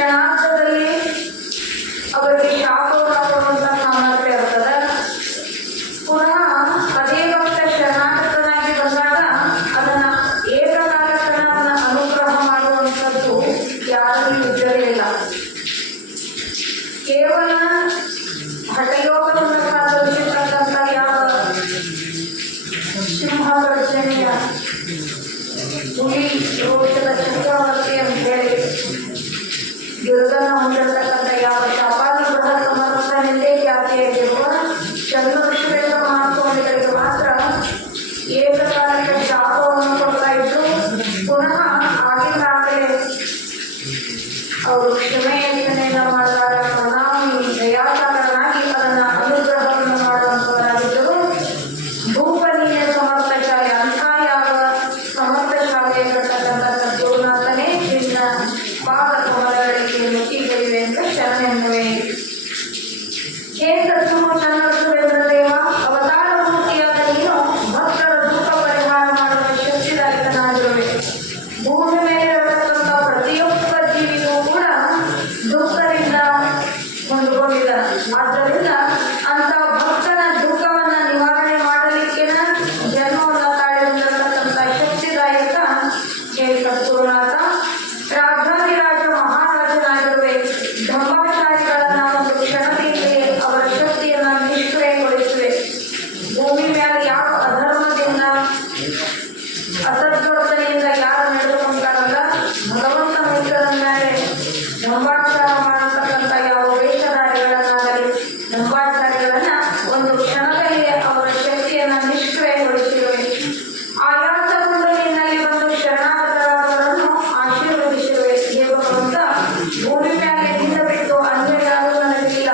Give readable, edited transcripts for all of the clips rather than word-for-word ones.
ಕ್ಷಣಾರ್ಧದಲ್ಲಿ ಅವರಿಗೆ ಶಾಪವನ್ನು ಕೊಡುವಂತ ಸಾಮರ್ಥ್ಯ ಇರ್ತದೆ. ಪುನಃ ಅದೇ ಭಕ್ತ ಶರಣಾಗತನಾಗಿ ಬಂದಾಗ ಅದನ್ನ ಏಕಕಾಲಕ್ಕೆ ಅದನ್ನ ಅನುಗ್ರಹ ಮಾಡುವಂಥದ್ದು ಯಾರಿಗೂ ಇದ್ದರೆ ಇಲ್ಲ. ಕೇವಲ ಹಠಯೋಗವನ್ನು ಸಾಧಿಸಿರ್ತಕ್ಕಂಥ ಯಾವ ಸಿಂಹಗರ್ಜನೆಯ ಹುಲಿ ರೋಷದ ಚಕ್ರವರ್ತಿ ಅಂತ ಹೇಳಿ ದುರ್ಗನ ಹೊಂದಿರತಕ್ಕಂಥ ಯಾವ ಶಾಪಾದಿ ಬೃಹತ್ ಸಮರ್ಥನೆಂದೇ ಖ್ಯಾತಿಯಾಗಿರುವ ಚಂದ್ರವಿಶ್ವೇಶ್ವರ ಮಹಾಸ್ವಾಮಿಗಳಿಗೆ ಮಾತ್ರ ಏಕಕಾಲಿಕ ಶಾಪವನ್ನು ಕೊಡ್ತಾ ಇದ್ದು, ಪುನಃ ಆಗಿಂದಾಗಲೇ ಅವರು ಕ್ಷಮೆಯಾಚನೆಯನ್ನು ಮಾಡಿದಾಗ ಪ್ರಣಾಮಿ ದಯಾಸಾಗರನಾಗಿ ಅದನ್ನು ಅನುಗ್ರಹವನ್ನು ಮಾಡುವಂಥವರಾಗಿದ್ದರು. ಭೂಪನಿಯ ಸಮರ್ಥಶಾಲೆ ಅಂಥ ಯಾವ ಸಮರ್ಥಶಾಲೆಯಲ್ಲಿರತಕ್ಕಂಥ ಸದ್ಗುರುನಾಥನೇ ನಿನ್ನ ಪಾದ ಕಮಲಗಳಿಗೆ ಮುಖಿಗಳಿವೆ ಅಂತ ಶರಣೆನ್ನುವೆ. ಹೇ ಸದ್ಗುರು ದೇವ, ಅವತಾರ ಮೂರ್ತಿಯಾದ ನೀನು ಭಕ್ತರ ದುಃಖ ಪರಿಹಾರ ಮಾಡುವ ಶಕ್ತಿದಾಯಕನಾಗಿರುವೆ. ಭೂಮಿ ಮೇಲೆ ಇರತಕ್ಕಂಥ ಪ್ರತಿಯೊಬ್ಬ ಜೀವಿಗೂ ಕೂಡ ದುಃಖದಿಂದ ಹೊಂದಿಕೊಂಡಿದ್ದಾನೆ. ಆದ್ದರಿಂದ ಅಂತ ಭಕ್ತನ ದುಃಖವನ್ನ ನಿವಾರಣೆ ಮಾಡಲಿಕ್ಕಿನ ಜನ್ಮವನ್ನು ತಾಳಿ ಹೊಂದಿರತಕ್ಕಂಥ ಶಕ್ತಿದಾಯಕ ಹೇ ಸದ್ಗುರುನಾಥ. ರಾಜಾಧಿರಾಜ ಮಹಾರಾಜನಾಗಿರುವೆ. ಧಂಬಾಚಾರಿಗಳನ್ನ ಒಂದು ಕ್ಷಣದಲ್ಲಿ ಅವರ ಶಕ್ತಿಯನ್ನ ನಿಷ್ಕ್ರಿಯಗೊಳಿಸುವೆ. ಭೂಮಿ ಮೇಲೆ ಯಾವ ಅಧರ್ಮದಿಂದ ಅಸದ್ವರ್ತನೆಯಿಂದ ಯಾರು ನಡೆದುಕೊಂಡಾರಲ್ಲ, ಭಗವಂತ ಮಿತ್ರರ ಮೇಲೆ ಧಂಬಾಚಾರ ಮಾಡತಕ್ಕಂಥ ಯಾವ ವೇಷಧಾರಿಗಳನ್ನಾಗಲಿ ಧಂಬಾಚಾರಿಗಳನ್ನ ಒಂದು ಕ್ಷಣದಲ್ಲಿ ಅವರ ಶಕ್ತಿಯನ್ನ ನಿಷ್ಕ್ರಿಯಗೊಳಿಸಿರುವೆ. ಆಯಾಸಗೊಂಡು ನಿನ್ನಲ್ಲಿ ಬಂದು ಶರಣಾಗತರಾದವರನ್ನು ಆಶೀರ್ವದಿಸಿರುವೆ. ಹೇ ಭಗವಂತ, ಭೂಮಿ ಮೇಲೆ ನಿಂತ ಬಿಟ್ಟು ಅನ್ಯ ಯಾರೂ ನನಗಿಲ್ಲ.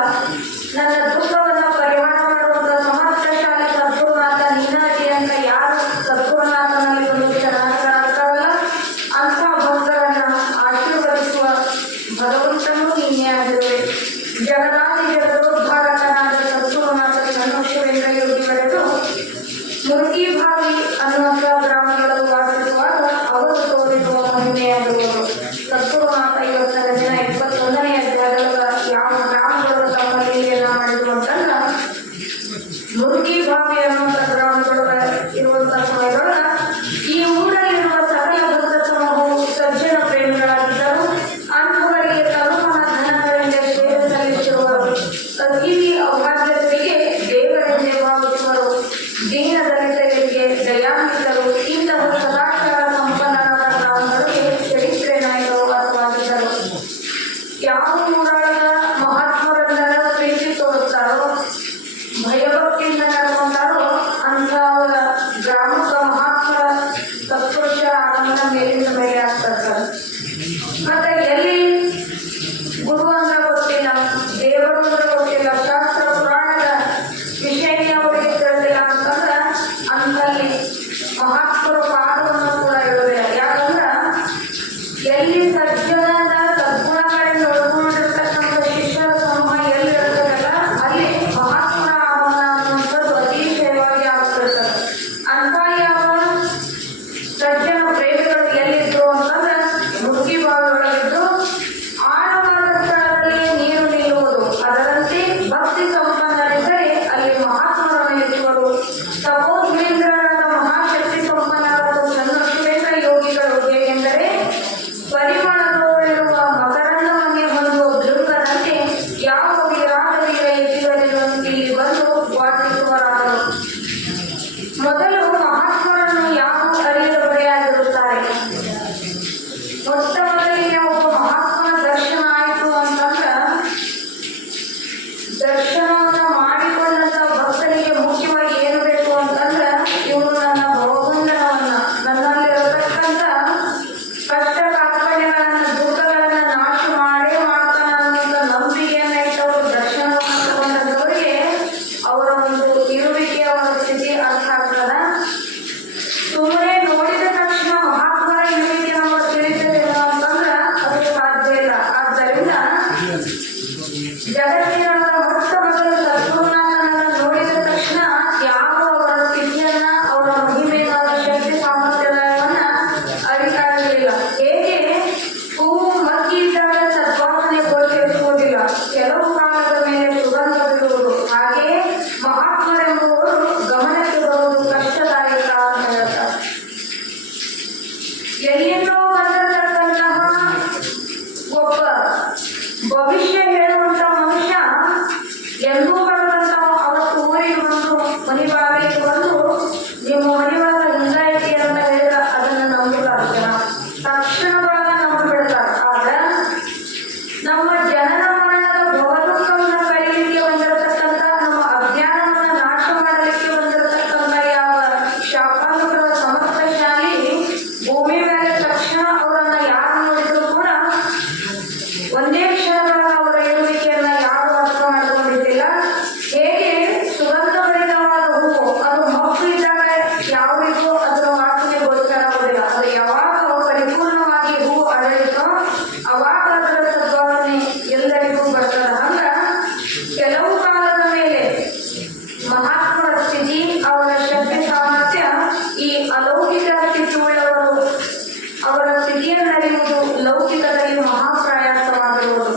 ನನ್ನ ದುಃಖವನ್ನು ಪರಿಹಾರ ಮಾಡುವಂತ ಸಮರ್ಥಶಾಲಿ ಸದ್ಗುರುನಾಥ ನೀನಾಗಿ ಅಂತ ಯಾರು ಸದ್ಗುರುನಾಥನಲ್ಲಿ ಒಂದು ಶರಣಾಗತರಾಗ್ತಾರಲ್ಲ, ಅಂಥ ಭಕ್ತರನ್ನ ಆಶೀರ್ವದಿಸುವ ಭಗವಂತನೂ ನೀನೇ ಆಗಿರುವೆ. ಜಗದಾದಿ ಜಗದೋದ್ಧಾರಕನಾದ ಸದ್ಗುರುನಾಥ ಧನುಷ್ಯವೇಂದ್ರ ಯೋಗಿಗಳೆಂದು ಮುರುಗಿಭಾವಿ ಅನ್ನುವಂಥ ಗ್ರಾಮಗಳಲ್ಲಿ ವಾಸಿಸುವಾಗ ಅವರು ತೋರಿಸುವ ಮಹಿಮೆಯಾಗಿರುವುದು. ಸದ್ಗುರುನಾಥ ಇವತ್ತಿನ ದಿನ 21ನೇ ಅಧ್ಯಾಯದ ಯಾವ ಗ್ರಾಮಗಳು ತಮ್ಮ ಲೀಲೆಯನ್ನ ಮಾಡಿದ್ರು ಅಂತಂದ್ರ ಮುರುಗಿಭಾವಿ ಅನ್ನುವಂಥ ಗ್ರಾಮದೊಳಗ ಇರುವಂತ ಸಮಯದೊಳಗ ಈ ಊರಲ್ಲಿರುವ ಸಕಲ ಭಕ್ತ ಸಮೂಹವು ಸಜ್ಜನ ಪ್ರೇಮಿಗಳಾಗಿದ್ದರು. ಅಂಥವರಿಗೆ ತರುಮನ ಧನಗಳಿಂದ ಸೇವೆ ಸಲ್ಲಿಸಿರುವರು. ಅತಿಥಿ ಅಭಾಗ್ಯರಿಗೆ ದೇವರೆಂದೇ ಭಾವಿಸುವರು. ದೀನ ದಲಿತರಿಗೆ ದಯಾನ್ವಿತರು. ಇಂತಹ ಸದಾಚಾರ ಸಂಪನ್ನರಾದ ಗ್ರಾಮಗಳಿಗೆ ಚರಿತ್ರೆ ನಾಯಕವಾಗಿದ್ದರು. ಯಾವ ಊರಾಗ ಮಹಾತ್ಮರೆಲ್ಲರ ಪ್ರೀತಿ ತೋರುತ್ತಾರೋ, ಭಯಭಕ್ತಿಯಿಂದ ನಡ್ಕೊಂಡಾರೋ ಅಂಥವರ ಗ್ರಾಮದ ಮಹಾತ್ಮರ ಸತ್ಪುರುಷರ ಆಗಮನ ಮೇಲಿಂದ ಮೇಲೆ ಆಗ್ತಾರೆ. ಮತ್ತೆ ಎಲ್ಲಿ ಗುರು ಅಂತ ಗೊತ್ತಿಲ್ಲ, ದೇವರು ಅಂತ ಗೊತ್ತಿಲ್ಲ, ಶಾಸ್ತ್ರ ಪುರಾಣದ ವಿಷಯ ಅವರಿಗೆ ತಿಳಿದಿಲ್ಲ ಅಂತಂದ್ರೆ ಅಂತಲ್ಲಿ ಮಹಾತ್ಮರ ಪಾದವನ್ನು ಕೂಡ ಇರೋದಿಲ್ಲ. ಯಾಕಂದ್ರ ಎಲ್ಲಿ ಸಜ್ಜನದ ಸದ್ಗುಣಗಳಿಂದ ಒಳಗೊಂಡಿರ್ತಕ್ಕಂಥ ಶಿಷ್ಯರ ಸಮೂಹ ಎಲ್ಲಿ ಇರ್ತದಲ್ಲ, ಅಲ್ಲಿ ಮಹಾತ್ಮರ ಆಗಮನ ಅನ್ನುವಂಥದ್ದು ಅತಿಶಯವಾಗಿ ಆಗ್ತಿರ್ತದೆ. ಅಂತ ಯಾವ ಸಜ್ಜನ ಪ್ರೇಮಿಗಳು ಎಲ್ಲಿದ್ರು ಅಂತಂದ್ರೆ ಮುರುಗಿಭಾವಿ ಒಳಗಿದ್ದು ಆಳವಾದ ಸ್ಥಳದಲ್ಲಿ ನೀರು ನಿಲ್ಲುವುದು. ಅದರಂತೆ ಭಕ್ತಿ ಸಂಪನ್ನರಿದ್ದರೆ ಅಲ್ಲಿ ಮಹಾತ್ಮರನ್ನು ಇರುವರು. ತಪೋದ್ವೇಂದ್ರರಾದ ಮಹಾಶಕ್ತಿ ಸಂಪನ್ನರಾದ ಚಂದ್ರಶೇಖರ ಯೋಗಿಗಳು ಹೇಗೆಂದರೆ ಪರಿಮಳದೊಳಿರುವ ಮಕರಂದವನ್ನೇ ಹೊಂದುವ ಭೃಂಗದಂತೆ ಯಾವ ವಿರಾಟವೀರ ಯತಿಗಳಿರುವಂತೆ ಇಲ್ಲಿ ಬಂದು ವಾಸಿಸುವರಾದರು. ಮೊದಲು ಮಹಾತ್ಮರನ್ನು ಯಾವ ಅರಿಯದ ಬರೆಯಾಗಿರುತ್ತಾರೆ. ಮೊಟ್ಟ ಮೊದಲಿಗೆ ಒಬ್ಬ ಮಹಾತ್ಮನ ದರ್ಶನ ಆಯಿತು ಅಂತಂದ್ರೆ ದರ್ಶನವನ್ನ ಮಾಡಿಕೊಂಡಂತ ಭಕ್ತನಿಗೆ ಮುಖ್ಯವಾಗಿ ಏನು ಬೇಕು ಅಂತಂದ್ರೆ, ಇವನು ನನ್ನ ಭವಬಂಧನವನ್ನ, ನನ್ನಲ್ಲಿರತಕ್ಕಂಥ ಕಷ್ಟ ಕಾರ್ಪಣ್ಯಗಳನ್ನ ದುಃಖಗಳನ್ನ ನಾಶ ಮಾಡೇ ಮಾಡ್ತಾನ ಅನ್ನುವಂಥ ನಂಬಿಕೆಯನ್ನ ಇಟ್ಟವರು ದರ್ಶನವನ್ನು ತಗೊಂಡವರಿಗೆ ಅವರ ಒಂದು ಇರುವಿಕೆಯ ಒಂದು ಸ್ಥಿತಿ ಅರ್ಥ ಆಗ್ತದ. ಸುಮ್ಮನೆ ನೋಡಿದ ತಕ್ಷಣ ಮಹಾತ್ಮರ ಇರುವಿಕೆ ನಮಗೆ ತಿಳಿದಿಲ್ಲ ಅಂತಂದ್ರೆ ಅದು ಸಾಧ್ಯ ಇಲ್ಲ. ಆದ್ದರಿಂದ ಜಗತ್ತಿನೊಳಗ ಮೊಟ್ಟ ಮೊದಲು ಸದ್ಗುರುನಾಥನನ್ನ ನೋಡಿದ ತಕ್ಷಣ ಯಾವ ಅವರ ಸ್ಥಿತಿಯನ್ನ, ಅವರ ಮಹಿಮೆಯಾದ ಶಕ್ತಿ ಸಾಮರ್ಥ್ಯವನ್ನ ಅರಿತಾಗಿರಲಿಲ್ಲ. ಹೇಗೆ ಹೂವು ಮಗ್ಗಿದ್ದಾಗ ಸದ್ಭಾವ ಭವಿಷ್ಯ ಹೇಳುವಂತ ಮನುಷ್ಯ ಎಲ್ಲೂ ಬರದಂತ ಅವತ್ತು ಊರಿಗೆ ಬಂದು ಮನೆ ಬಾಗಿಲಿಗೆ ಬಂದು ನಿಮ್ಮ ಮನೆ ಒಳಗ ಹಿಂಗಾಯಿತಿ ಅಂತ ಹೇಳಿದ ಅದನ್ನ ನಂಬಿಲ್ಲ ಜನ ತಕ್ಷಣದೊಳಗ ನಂಬಿ ಬಿಡ್ತಾರೆ. ಆದ್ರೆ ನಮ್ಮ ಜನನ ಮರಣದ ಬಹುದುಃಖವನ್ನ ಕರೀಲಿಕ್ಕೆ ಬಂದಿರತಕ್ಕಂಥ ನಮ್ಮ ಅಜ್ಞಾನವನ್ನ ನಾಶ ಮಾಡಲಿಕ್ಕೆ ಬಂದಿರತಕ್ಕಂಥ ಯಾವ ಶಾಪಾನುಗ್ರಹ ಸಮರ್ಥಶಾಲಿ ಭೂಮಿ ಮೇಲೆ ತಕ್ಷಣ ಅವರನ್ನ ಯಾರು ನೋಡಿದ್ರು ಕೂಡ ಒಂದೇ ಕ್ಷಣದೊಳಗ ಅವರ ಇರುವಿಕೆಯನ್ನ ಯಾರು ಅರ್ಥ ಮಾಡಿಕೊಂಡಿದ್ದಿಲ್ಲ. ಹೇಗೆ ಸುಗಂಧಭರಿತವಾದ ಹೂವು ಅದು ಮಕ್ಕಳಿದ್ದಾಗ ಯಾವಿಗೂ ಅದರ ವಾಸನೆ ಗೋಚರವಾಗುವುದಿಲ್ಲ. ಅದು ಯಾವಾಗ ಅವು ಪರಿಪೂರ್ಣವಾಗಿ ಹೂವು ಅರಳಿತೋ ಅವಾಗ ಅದರ ಸದ್ಭಾವನೆ ಎಲ್ಲರಿಗೂ ಬರ್ತದ. ಅಂದ್ರ ಕೆಲವು ಕಾಲದ ಮೇಲೆ ಮಹಾತ್ಮರ ಸ್ಥಿತಿ ಅವರ ಶಕ್ತಿ ಸಾಮರ್ಥ್ಯ ಈ ಅಲೌಕಿಕ ಸ್ಥಿತಿ ಉಳ್ಳವರು ಅವರ ಸ್ಥಿತಿಯನ್ನರಿಯುವುದು ಲೌಕಿಕದಲ್ಲಿ ಮಹಾಪ್ರಯಾಸವಾಗಿರುವುದು.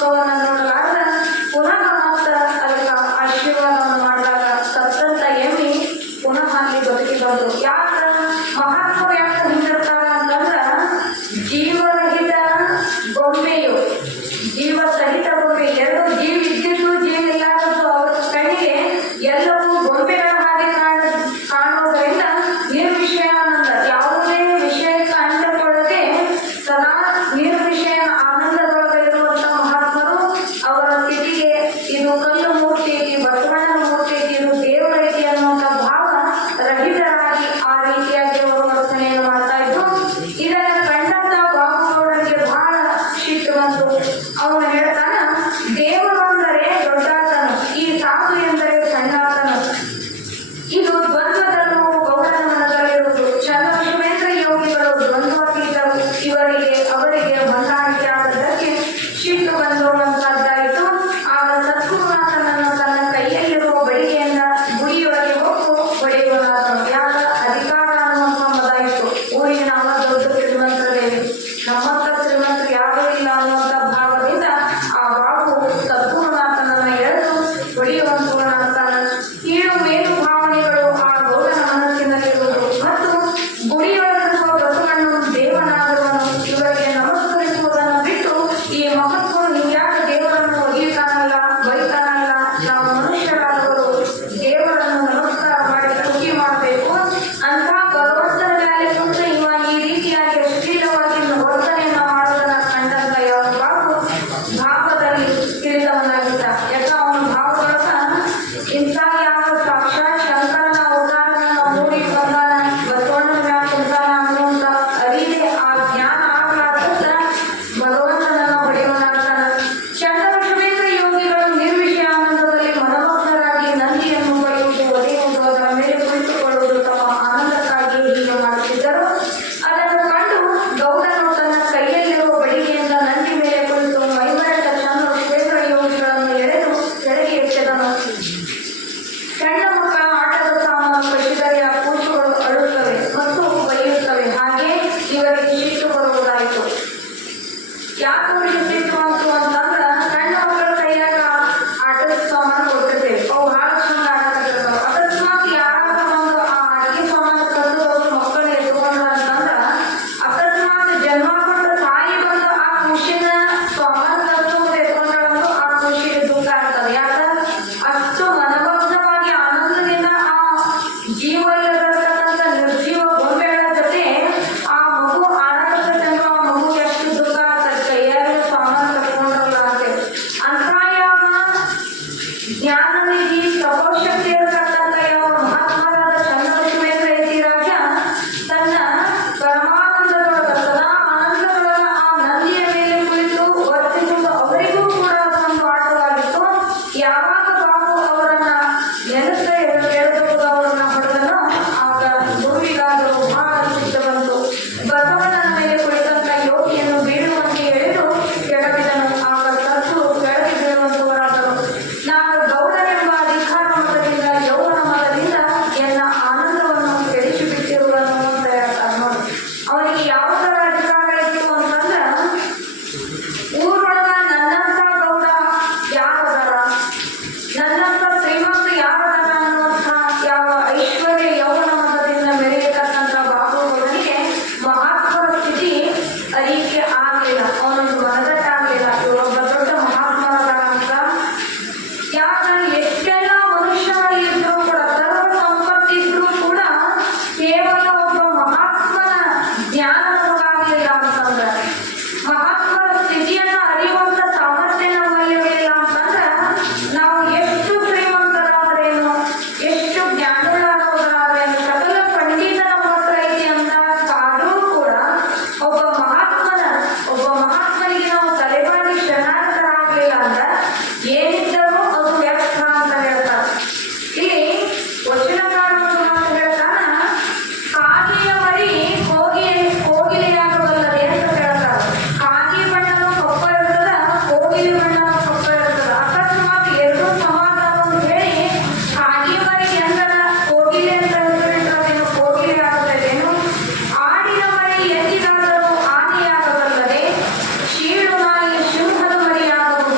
ದುಃಖವನ್ನು ನೋಡಲಾರ್ದ ಪುನಃ ಮತ್ತ ಅದಕ್ಕೆ ಆಶೀರ್ವಾದವನ್ನು ಮಾಡಿದಾಗ ಸತ್ತಂತ ಎಮ್ಮಿ ಪುನಃ ಅಲ್ಲಿ ಬದುಕಿ ಬಂದ್ರು. ಯಾಕ ಮಹಾತ್ಮರು ಯಾಕೆ ಹಿಂದಿರ್ತಾರ ಅಂತಂದ್ರ ಜೀವರಹಿತ ಗೊಂಬೆಯು ಜೀವ ಸಹಿತ ಗೊಂಬೆ ಎರಡು ಜೀವ ಇದ್ದಿದ್ದು ಜೀವ ಇಲ್ಲದ್ದು ಅವರ ಕಣ್ಣಿಗೆ ಎಲ್ಲವೂ ಗೊಂಬೆಗಳ ಹಾಗೆ ಕಾಣುವುದರಿಂದ ನಿರ್ವಿಷಯಾನಂದ ಯಾವುದೇ ವಿಷಯಕ್ಕೆ ಅಂಟಕೊಳ್ಳದೆ ಸದಾ ನಿರ್ವಿಷಯ ಆನಂದದೊಳಗಿರುವಂತಹ ಮಹಾತ್ಮರು ಅವರ ಸ್ಥಿತಿಗೆ ಇದು ಕಲ್ಲು ಮೂರ್ತಿ ಐತಿ, ಬಸವಣ್ಣನ ಮೂರ್ತಿ ಐತಿ, ಇದು ದೇವರ ಐತಿ ಅನ್ನುವಂಥ ಭಾವ ರಹಿತರಾಗಿ ಆ ರೀತಿಯಾಗಿ ಅವರು ವರ್ತನೆಯನ್ನು ಮಾಡ್ತಾ ಇದ್ರು. ಇದನ್ನ ಕಂಡಂತ ಬಾಬುಗೌಡರಿಗೆ ಬಹಳ ಸಿಟ್ಟು ಬಂತು. ಅವನು ಹೇಳ್ತಾನ, ದೇವರು ಅಂದರೆ ದೊಡ್ಡಾತನು, ಈ ಸಾಧು ಎಂದರೆ ಸಣ್ಣಾತನು. ಇದು ದ್ವಂದ್ವ ಧರ್ಮವು ಗೌಡನ ಮನದಲ್ಲಿರುವುದು. ಚನ್ನಬಸವೇಂದ್ರ ಯೋಗಿಗಳು ದ್ವಂದ್ವಾತೀತರು. ಇವರಿಗೆ ಅವರಿಗೆ ಹೊಂದಾಣಿಕೆ ಆದದ್ದಕ್ಕೆ ಸಿಟ್ಟು ಬಂದಿರುವಂತದ್ದಾಯಿತು. ಆಗ ಸದ್ಗುರುನಾಥನನ್ನು ತನ್ನ ಕೈಯಲ್ಲಿರುವ ಬಡಿಗೆಯಿಂದ ಗುಡಿಯೊಳಗೆ ಹೊಕ್ಕು ಹೊಡೆಯುವನಾದನು. ಯಾಕ ಅಧಿಕಾರ ಅನ್ನುವಂಥ ಮದಾಯಿತು. ಊರಿಗೆ ನಾವ ದೊಡ್ಡ ಶ್ರೀಮಂತರೇವೆ, ನಮ್ಮಂತ ಶ್ರೀಮಂತರು ಯಾರೂ ಇಲ್ಲ ಅನ್ನುವಂಥ ಭಾವದಿಂದ ಆ ಬಾಬು ಸದ್ಗುರುನಾಥನನ್ನ ಎಳೆದು ಹೊಡೆಯುವಂತವನಾಗ್ತಾನೆ. ಕೀಳು ಮೇಲು ಭಾವನೆಗಳು ಆ ಗೌಡನ ಮನಸ್ಸಿನಲ್ಲಿರುವುದು ಮತ್ತು ಗುಡಿಯೊಳಗಿರುವ ಬಸವಣ್ಣನು ದೇವನಾದವನು. ಇವರಿಗೆ ನಮಸ್ಕರಿಸುವುದನ್ನು ಬಿಟ್ಟು ಈ ಮಹತ್ವ ಹಿಂಗ್ಯಾಕೆ ದೇವರನ್ನು ಒಗಿತಾನಲ್ಲ, ಬೈತಾನಲ್ಲ, ನಾವು ಮನುಷ್ಯರಾದವರು ದೇವರನ್ನು ನಮಸ್ಕಾರ ಮಾಡಿ ಸ್ತುತಿ ಮಾಡಬೇಕು ಅಂತ ಭಗವಂತನ ಮೇಲೆ ಕುಂತು ಇವ ಈ ರೀತಿಯಾಗಿ ಅಶ್ಲೀಲವಾಗಿ ವರ್ತನೆಯನ್ನು ಮಾಡೋದನ್ನ ಕಂಡಂತ ಯಾವ ಬಾಬು ಭಾವದಲ್ಲಿ ತಿಳಿದವನಾಗಿದ್ದ. ಯಾಕ ಅವನ ಭಾವದೊಳಗ ಇಂಥ ಯಾವ ಸಾಕ್ಷಾತ್ ಶಂಕರನ ಅವತಾರನ ಮೂಡಿಗೆ ಬಂದಾನ, ಬಸವಣ್ಣನ ಮ್ಯಾಲ ಕುಂತಾನ ಅನ್ನುವಂತ ಅರಿವೆ ಆ ಜ್ಞಾನ ಆಗಲಾರ್ದ ಭಗವಂತನನ್ನ ಹೊಡೆಯುವನಾಗ್ತಾನ. ಚನ್ನಬಸವೇಂದ್ರ ಯೋಗಿಗಳು ನಿರ್ವಿಷಯ ಆನಂದದಲ್ಲಿ ಮನಮಗ್ನರಾಗಿ ನಂದಿಯನ್ನು ಬರೆಯುವುದು, ಒದೆಯುವುದು, ಅದರ ಮೇಲೆ ಕುಳಿತುಕೊಳ್ಳುವುದು ತಮ್ಮ ಆನಂದಕ್ಕಾಗಿ ಹೀಗೆ ಮಾಡುತ್ತಿದ್ದರು. ಅದನ್ನು ಕಂಡು ಗೌಡನು ತನ್ನ ಕೈಯಲ್ಲಿರುವ ಬಡಿಗೆಯಿಂದ ನಂದಿ ಮೇಲೆ ಕುಳಿತು ಮೈಮರೆತ ಚನ್ನಬಸವೇಂದ್ರ ಯೋಗಿಗಳನ್ನು ಎಳೆದು ಕೆಳಗೆ ಎಸೆದನು. ಸಣ್ಣ ಮಕ್ಕಳ ಆಟದ ಸಾಮಾನು ಕಟ್ಟಿದರೆ ಆ ಕೂಸುಗಳು ಅಳುತ್ತವೆ ಮತ್ತು ಬೈಯುತ್ತವೆ. ಹಾಗೆ ಇವರಿಗೆ ಸಿಟ್ಟು ಬರುವುದಾಯಿತು. ಯಾಕೆ ಅವರಿಗೆ ಸಿಟ್ಟು ಬಂತು ಅಂತಂದ್ರ ಸಣ್ಣ ಮಕ್ಕಳ ಕೈಯಾಗ ಆಟದ ಸಾಮಾನು ಕೊಟ್ಟಿರ್ತೇವೆ, ಅವು ಬಹಳ ಚಂದ ಆಡಕತ್ತಿರ್ತಾವ. ಅಕಸ್ಮಾತ್ ಯಾರಾದ್ರೂ ಒಂದು ಆ ಆಟಿಕೆ ಸಾಮಾನು ಕದ್ದವರು ಮಕ್ಕಳು ಎತ್ಕೊಂಡ್ರ ಅಂತಂದ್ರ ಅಕಸ್ಮಾತ್ ಜನ್ಮ ಕೊಟ್ಟು ತಾಯಿ ಬಂದು ಆ ಖುಷಿನ ಸಾಮಾನು ಕದ್ದು ಎತ್ಕೊಂಡ್ರಂದು ಆ ಖುಷಿಗೆ ದುಃಖ ಆಗ್ತದೆ. ಯಾಕ ಅಷ್ಟು ಮನಮಗ್ನವಾಗಿ ಆನಂದದಿಂದ ಆ ಜೀವ ಇಲ್ಲದಿರ್ತಕ್ಕಂಥ ನಿರ್ಜೀವ ಗೊಂಬೆಗಳ ಜೊತೆ ಆ ಮಗು ಆಡಕತ್ತಂದ್ರೆ ಆ ಮಗುಗೆ ಎಷ್ಟು ದುಃಖ ಆಗ್ತದೆ. ಕೈಯಾಗಿನ ಸಾಮಾನು ಕಟ್ಕೊಂಡ್ರಲ್ಲ ಅಂತೇಳಿ ಅಂತ ಯಾವ ಜ್ಞಾನನಿಧಿ ತಪೋಶಕ್ತಿ ಇರತಕ್ಕಂಥ ಯಾವ ಮಹಾತ್ಮರಾದ ಚನ್ನಬಸವೇಂದ್ರ ಯತಿರಾಜ ತನ್ನ ಪರಮಾನಂದದೊಳಗ ಸದಾ ಆನಂದದೊಳಗ ಆ ನಂದಿಯ ಮೇಲೆ ಕುಳಿತು ವರ್ತಿಸುವುದು ಅವರಿಗೂ ಕೂಡ ಒಂದು ಆಟವಾಗಿತ್ತು. ಯಾವಾಗ ಬಾಬು ಅವರನ್ನ ನೆನೆಸ ಎಳೆದುವುದು ಅವರನ್ನ ಹೊಡೆದನೋ ಆಗ ಗುರುವಿಗಾದರೂ ಬಹಳ ಸಿಟ್ಟು ಬಂತು. ಬಸವಣ್ಣನ ಮೇಲೆ ಕುಳಿತಂತ ಯೋಗಿಯನ್ನು ಬೀಳುವಂತೆ ಎಳೆದು ಕೆಳಗಿದನು. ಆಗ ಸತ್ತು ಕೆಳಗೆ ಬೀಳುವಂತವರಾದರು. ನಾನು ಗೌಡನೆಂಬ ಅಧಿಕಾರ ಮತದಿಂದ ಯೌವನ ಮತದಿಂದ ಎಲ್ಲ ಆನಂದವನ್ನು ಕೆಡಿಸಿಬಿಟ್ಟಿರುವನು ಅಂತ ಹೇಳ್ತಾರೆ ನೋಡಿ. ಅವನಿಗೆ ಯಾವುದರ ಅಧಿಕಾರ ಇತ್ತು ಅಂತಂದ್ರ ಊರೊಳಗ ನನ್ನಂತ ಗೌಡ ಯಾರದಾರ, ನನ್ನಂತ ಶ್ರೀಮಂತ ಯಾರದಾರ ಅನ್ನುವಂಥ ಯಾವ ಐಶ್ವರ್ಯ ಯೌವನ ಮತದಿಂದ ಮೆರೆಯತಕ್ಕಂಥ ಬಾಬುಗೌಡನಿಗೆ ಮಹಾತ್ಮರ ಸ್ಥಿತಿ ಅರಿಕೆ ಆಗಲಿಲ್ಲ. ಅವನೊಂದು ಮನದಟ್ಟಾಗಲಿಲ್ಲ, ಇವರೊಬ್ಬ ದೊಡ್ಡ ಮಹಾತ್ಮರದಾರ ಅಂತ. ಯಾಕಂದ್ರೆ ಎಷ್ಟೆಲ್ಲ ಮನುಷ್ಯರಿದ್ರು ಕೂಡ ಸರ್ವ ಸಂಪತ್ತಿದ್ರು ಕೂಡ ಕೇವಲ ಒಬ್ಬ ಮಹಾತ್ಮನ ಜ್ಞಾನ ನಮಗಾಗಲಿಲ್ಲ ಅಂತಂದ್ರೆ, ಮಹಾತ್ಮರ ಸ್ಥಿತಿಯನ್ನ ಅರಿಯುವಂತ ಸಾಮರ್ಥ್ಯ ನಮ್ಮಲ್ಲಿ ಇರಲಿಲ್ಲ ಅಂತಂದ್ರೆ ನಾವು ಎಷ್ಟು ಶ್ರೀಮಂತರಾದ್ರೇನು, ಎಷ್ಟು ಜ್ಞಾನಗಳಾದವರಾದ್ರೇನು, ಸಕಲ ಪಂಡಿತ ನಮ್ಮ ಹತ್ರ ಐತಿ ಅಂತ ಆದ್ರೂ ಕೂಡ ಒಬ್ಬ ಮಹಾತ್ಮನಿಗೆ ನಾವು ತಲೆಬಾಗಿ ಶರಣಾಗತರಾಗಲಿಲ್ಲ ಅಂದ್ರೆ ಏನಿದ್ದರೂ ಅದು ವ್ಯರ್ಥ ಅಂತ ಹೇಳ್ತಾರೆ. ಇಲ್ಲಿ ವಚನಕಾರ ಒಂದು ಮಾತು ಹೇಳ್ತಾನ, ಕಾಗಿಯ ಮರಿ ಕೋಗಿಲೆಯಾಗಬಲ್ಲದೆ ಅಂತ ಹೇಳ್ತಾರೆ. ಕಾಗಿ ಬಣ್ಣನೂ ಕಪ್ಪ ಇರ್ತದ, ಕೋಗಿಲೆ ಬಣ್ಣನೂ ಕಪ್ಪ ಇರ್ತದ. ಅಕಸ್ಮಾತ್ ಎರಡೂ ಸಮಾನ ಅಂತ ಹೇಳಿ ಕಾಗಿ ಮರಿಗೆ ಎಂದರ ಕೋಗಿಲೆ ಅಂತ ಹೆಸರಿಟ್ಟರೇನು ಕೋಗಿಲೆ ಆಗುತ್ತದೇನು? ಆಡಿನ ಮರಿ ಎಂದಿಗಾದರೂ ಆನೆಯಾಗಬಲ್ಲದೆ, ಶೀಳು ನಾಯಿ ಸಿಂಹದ ಮರಿಯಾಗಬಹುದು.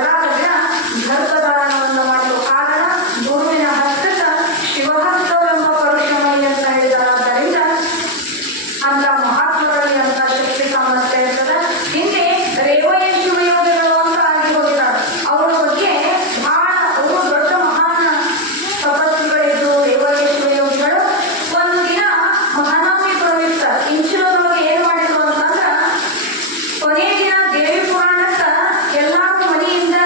ಬೆಳಗಾದ ದಿನ ಗರ್ಭಧಾರಣವನ್ನು ಮಾಡಲು ಕಾರಣ ಗುರುವಿನ ಹಸ್ತದ ಶಿವಹಸ್ತವೆಂಬ ಪರುಷಮೈ ಅಂತ ಹೇಳಿದಾದ್ದರಿಂದ ಅಂತ ಮಹಾತ್ಮರಲ್ಲಿ ಅಂತ ಶಕ್ತಿ ಸಾಮರ್ಥ್ಯ ಇರ್ತದೆ. ಹಿಂದೆ ರೇವಯ್ಯ ಶಿವಯೋಗಿಗಳು ಅಂತ ಆಗಿ ಹೋಗಿದ್ದಾರೆ. ಅವರ ಬಗ್ಗೆ ಬಹಳ ಅವರು ದೊಡ್ಡ ಮಹಾನ್ ತಪಸ್ಸುಗಳಿದ್ದು ರೇವಯ್ಯ ಶಿವಯೋಗಿಗಳು. ಒಂದು ದಿನ ಮಹಾನವಮಿ ಪ್ರಯುಕ್ತ ಇಂಚಿನೊಳಗೆ ಏನ್ ಮಾಡಿದ್ರು ಅಂತಂದ್ರ ಕೊನೆಯ ದಿನ ದೇವಿ ಪುರಾಣಕ್ಕ ಎಲ್ಲಾ ಮನೆಯಿಂದ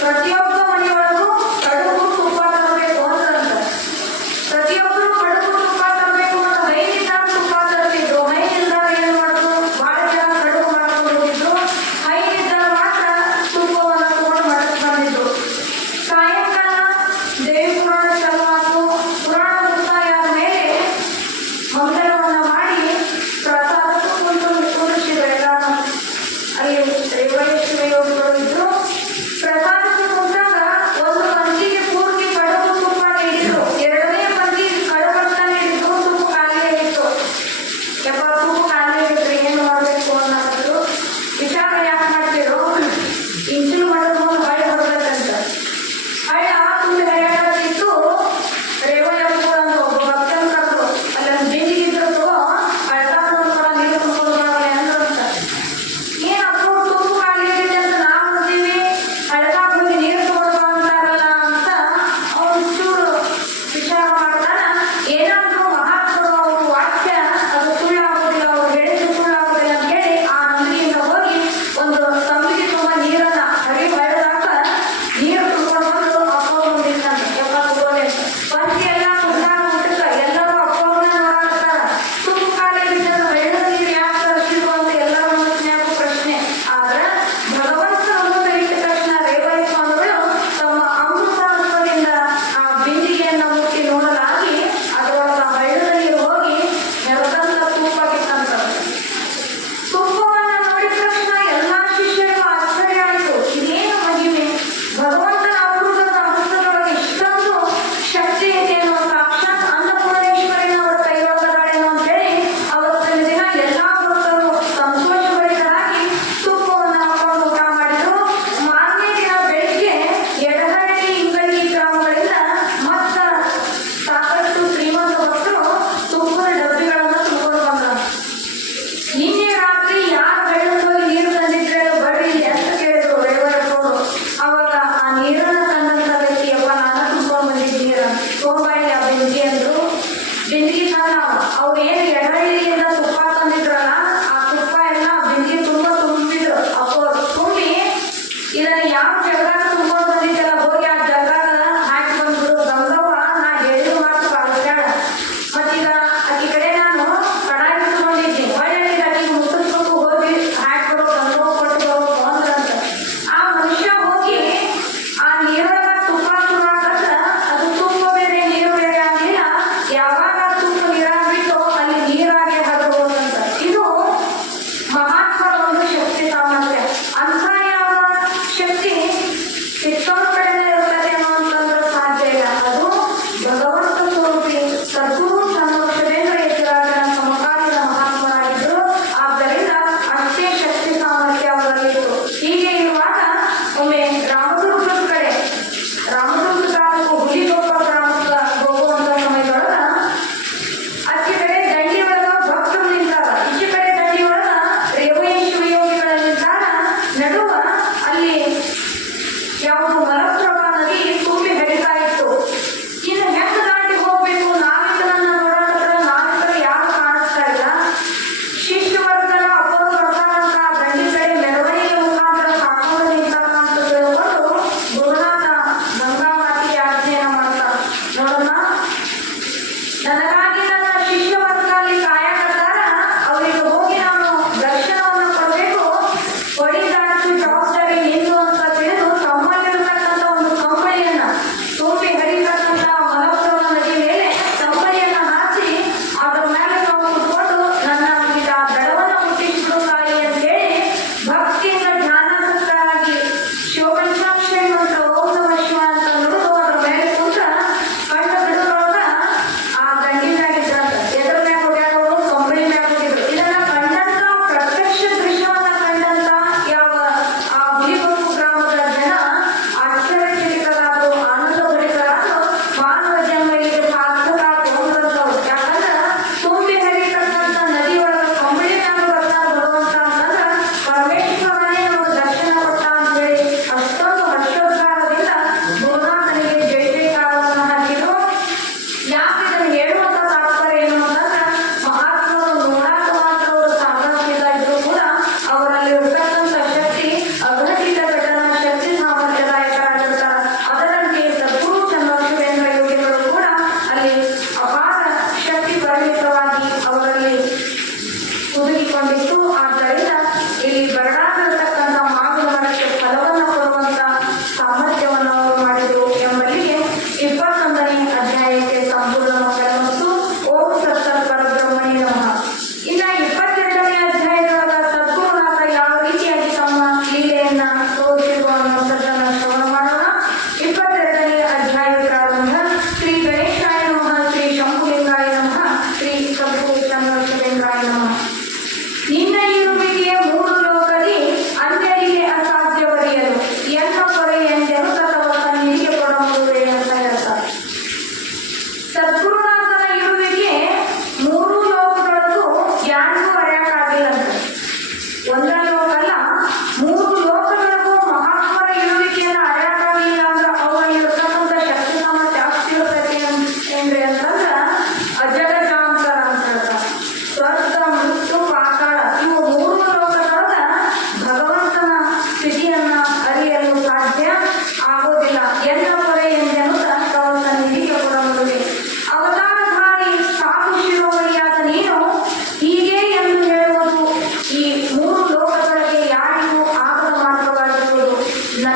ಪ್ರತಿಯೊಬ್ಬ ಮನೆಯೊಳಗೂ ಕಡುಬು ತುಪ್ಪ ತರಬೇಕು ಅಂತಂದ. ಪ್ರತಿಯೊಬ್ಬರು ಕಡುಬು ತುಪ್ಪ ತರಬೇಕು ಅಂತ ಮೈನಿಂದ ತುಪ್ಪ ತರ್ತಿದ್ರು. ಮೈನಿಂದ ಏನ್ ಮಾಡಿದ್ರು, ಬಹಳ ಜನ ಕಡುಬು ಮಾಡ್ಕೊಂಡು ಹೋಗಿದ್ರು. ಮೈನಿಂದ ಮಾತ್ರ ತುಪ್ಪವನ್ನ ತಗೊಂಡು ಮಠಕ್ಕೆ ಬಂದಿದ್ರು. ಸಾಯಂಕಾಲ ದೇವಿ ಪುರಾಣ ಚಾಲುವಾತು. ಪುರಾಣ ಮುಕ್ತಾಯ ಆದ ಮೇಲೆ ಮಂಗಳವನ್ನ ಮಾಡಿ ಪ್ರಸಾದಕ್ಕೂ ಕುಂದಿಸಿದ್ರು. ಎಲ್ಲಾನು ಅಲ್ಲಿ ರೇವಯ್ಯ ಶಿವಯೋಗಿಗಳು ಇದ್ರು. ಪ್ರಸಾದಕ್ಕೆ ಕುಂತಾಗ ಒಂದು ಪಂಕ್ತಿಗೆ ಪೂರ್ತಿ ಕಡುಬು ತುಪ್ಪ ನೀಡಿದ್ರು. ಎರಡನೇ ಪಂಕ್ತಿ ಕಡುಬತ್ತ ನೀಡಿದ್ರು. ತುಪ್ಪ ಖಾಲಿ ಆಗಿತ್ತು. ಯಪ್ಪ ತುಪ್ಪ ಖಾಲಿ ಆಗಿದ್ರೆ ಏನು ಮಾಡಬೇಕು ಅನ್ನೋದು ವಿಚಾರ ಯಾಕೆ ಮಾಡ್ತಿರೋ, ಇಂಚಿನ ಮಠದ ಮುಂದೆ ಹೊಳೆ ಹೊರಬೇಕಂತ. ಹಳ್ಳ ತುಂಬ ಹರಿಯಾಡತ್ತಿತ್ತು. ರೇವಯ್ಯಪ್ಪಗಳು ಅಂತ ಒಬ್ಬ ಭಕ್ತನ ಕರೆದ್ರು. ಅಲ್ಲಿ ಬಿಂದಿಗಿದ್ರು ತಗೋ, ಅಳ್ತಾರ ನೀರು ತುಂಬಿಕೊಂಡು ಬರೋಲ್ಲ ಅಂದ್ರಂತ. ಏನ್ ಅಪ್ಪು ತುಪ್ಪ ಖಾಲಿ ಆಗೈತೆ ಅಂತ ನಾವು ಅಂತೀವಿ, ಹಳದಾಗ ಹೋಗಿ ನೀರು ತಗೊಂಡು ಅಂತಾರಲ್ಲ ಅಂತ ಅವ್ನು ಚೂರು ವಿಚಾರ ಮಾಡ್ತಾನ. ಏನಾದ್ರೂ ಮಹಾತ್ಮರು ಅವ್ರ ವಾಕ್ಯ ಅದು ಸುಳ್ಳಾಗೋದಿಲ್ಲ, ಅವ್ರು ಹೇಳಿದ್ದು ಸುಳ್ಳಾಗೋದಿಲ್ಲ ಅಂತ ಹೇಳಿ ಆ ನಂಬಿಕೆಯಿಂದ ಹೋಗಿ ಒಂದು ತಂಬಿಗೆ ತುಂಬ ನೀರನ್ನ ಹೊಳೆದಾಗ ನೀರು ತುಂಬಿಕೊಂಡು ಬಂದು ಅಪ್ಪವ್ರು ನಿಂತಾನೆ. ಯಪ್ಪ ತಗೋಲೆ ಅಂತ ಪಂಚಿ ಎಲ್ಲ ಕುಂದಾಗ ಊಟಕ್ಕ ಎಲ್ಲರೂ ಅಪ್ಪವ್ರನ್ನ ನೋಡಾಕತ್ತಾರ. ತುಪ್ಪ ಖಾಲಿ ಆಗಿದ್ದ ಬೆಳ್ಳದ ನೀರು ಯಾಕೆ ತರಿಸಿದ್ರು ಅಂತ ಎಲ್ಲರ ಮನಸ್ಸಿನ್ಯಾಗೂ ಪ್ರಶ್ನೆ. ಆದ್ರ ಭಗವಂತನನ್ನು ಇಟ್ಟ ತಕ್ಷಣ ರೇವಯ್ಯ ಸ್ವಾಮಿಗಳು ತಮ್ಮ ಅಮೃತ ಹಸ್ತದಿಂದ ಆ ಬಿಂದಿಗೆಯನ್ನ ಮುಟ್ಟಿ ನೋಡಲಾಗಿ ಅದರೊಳಗ ಬೆಳ್ಳದ ನೀರು ಹೋಗಿ ನೆಲದಂತ ತುಪ್ಪಾಗಿತ್ತಂತ. ತುಪ್ಪವನ್ನ ನೋಡಿದ ತಕ್ಷಣ ಎಲ್ಲಾ ಶಿಷ್ಯರಿಗೂ ಆಶ್ಚರ್ಯ ಆಯಿತು. ಇದೇನು ಮಹಿಮೆ, ಭಗವಂತನ ಅಮೃತದ ಹಸ್ತದೊಳಗೆ ಇಷ್ಟೊಂದು ಶಕ್ತಿ ಇದೆಯೇನೋ, ಸಾಕ್ಷಾತ್ ಅನ್ನಪೂರ್ಣೇಶ್ವರಿನ ಅವರ ಕೈಯೊಳಗದಾಳೇನೋ ಅಂತೇಳಿ ಅವತ್ತಿನ ದಿನ ಎಲ್ಲಾ ಭಕ್ತರು ಸಂತೋಷಭರಿತರಾಗಿ ತುಪ್ಪವನ್ನು ಹಾಕೊಂಡು ಊಟ ಮಾಡಿದ್ರು. ಮಾರನೇ ದಿನ ಬೆಳಿಗ್ಗೆ ಎಡಹಳ್ಳಿ ಇಂಗಳ್ಳಿ ಗ್ರಾಮಗಳಿಂದ ಮತ್ತ ಸಾಕಷ್ಟು ಶ್ರೀಮಂತ ಭಕ್ತರು ತುಪ್ಪದ ಡಬ್ಬಿಗಳನ್ನು ತುಂಬಿಕೊಂಡು ಬಂದರು. ನಿನ್ನೆ ರಾತ್ರಿ ಯಾರು ಬೆಳ್ಳದಲ್ಲಿ ನೀರು ತಂದಿದ್ರೆ ಬರ್ರಿ ಅಂತ ಕೇಳಿದ್ರು ರೇವಯ್ಯಪ್ಪವರು. ಅವಾಗ ಆ ನೀರನ್ನ ತಂದಂತ ವ್ಯಕ್ತಿ, ಅಪ್ಪ ನಾನು ತುಂಬ್ಕೊಂಡು ಬಂದಿದ್ದ ನೀರ ತಗೊಂಬಾಯಿ ಆ ಬಿಂದಿಗೆ ಅಂದ್ರು. ಬಿಂದಿಗೆ ತಂದ ಅವ್ರು ಏನು ಎಡಹಳ್ಳಿಯಿಂದ ತುಪ್ಪ ತಂದಿದ್ರಲ್ಲ, ಆ ತುಪ್ಪ ಎಲ್ಲ ಬಿಂದಿಗೆ ತುಂಬಿದ್ರು. ಅಪ್ಪವ್ರು ತುಂಬಿ ಇದನ್ನ ಯಾವ ಜಗದಾಗ ತುಂಬ್ಕೊಂಡು ಬಂದಿದ್ದಲ್ಲ, ಹೋಗಿ ಆ ಜಗದಾಗ ಹಾಕಿ ಬಂದ್ರು. ಗಂಗವ್ವ ನಾ ಹೇಳಿದ ಮಾತು ಕಾಲ್ಸ್ಯಾಳ. ಮತ್ತೀಗ ಆಕಿ ಕಡೆ ನಾನು ಕಡಾಯಿ ಇಟ್ಕೊಂಡಿದ್ದೆ, ಒಳ್ಳೆ ಆಕಿಗೆ ಮುಟ್ಟಿಸ್ಬೇಕು, ಹೋಗಿ ಹಾಕಿ ಬರೋ ಗಂಗವ್ವ ಕೊಟ್ಟು ಬರೋ ಅಂದ್ರಂತ. ಆ ಮನುಷ್ಯ ಹೋಗಿ ಆ ನೀರೊಳಗ ತುಪ್ಪ ಸುರಾಕಂದ್ರ ಅದು ತುಪ್ಪ ಬೇರೆ ನೀರು ಬೇರೆ ಆಗಲಿಲ್ಲ. ಯಾವಾಗ ತುಪ್ಪ ನೀರಾಗ ಬಿಟ್ಟು ಅಲ್ಲಿ ನೀರಾಗೆ ಹರಿದು ಹೋದಂತ. ಇದು ಮಹಾತ್ಮರ ಒಂದು ಶಕ್ತಿ ಸಾಮರ್ಥ್ಯ. ಅಂತ ಯಾವ ಶಕ್ತಿ ಸಿಕ್ಕವ್ರ ಕಡೆನೇ ಇರ್ತದೆ ಅನ್ನೋ ಅಂತಂದ್ರೆ ಸಾಧ್ಯ ಇಲ್ಲ. ಅದು ಭಗವಂತ ಸ್ವರೂಪಿ ಸದ್ಗುರು ಚನ್ನಬಸವೇಂದ್ರ ಯತಿರಾಜನ ಸಮಕಾಲೀನ ಮಹಾತ್ಮರಾಗಿದ್ರು. ಆದ್ದರಿಂದ ಅಷ್ಟೇ ಶಕ್ತಿ ಸಾಮರ್ಥ್ಯ ಅವರಲ್ಲಿತ್ತು. ಹೀಗೆ ಇರುವಾಗ ಒಮ್ಮೆ ರಾಮದುರ್ಗದ ಕಡೆ, ರಾಮದುರ್ಗ ತಾಲೂಕು ಹುಲಿಗೊಪ್ಪ ಗ್ರಾಮಕ್ಕೆ ಹೋಗುವಂತ ಸಮಯದೊಳಗ ಆಚೆ ಕಡೆ ದಂಡಿ ಒಳಗ ಭಕ್ತರು ನಿಂತಾರ, ಈಚೆ ಕಡೆ ದಂಡಿ ಒಳಗ ರೇವಯ್ಯ ಶಿವಯೋಗಿಗಳ ನಿಂತಾರ. ನಡುವ ಅಲ್ಲಿ ಯಾವುದು ಮರ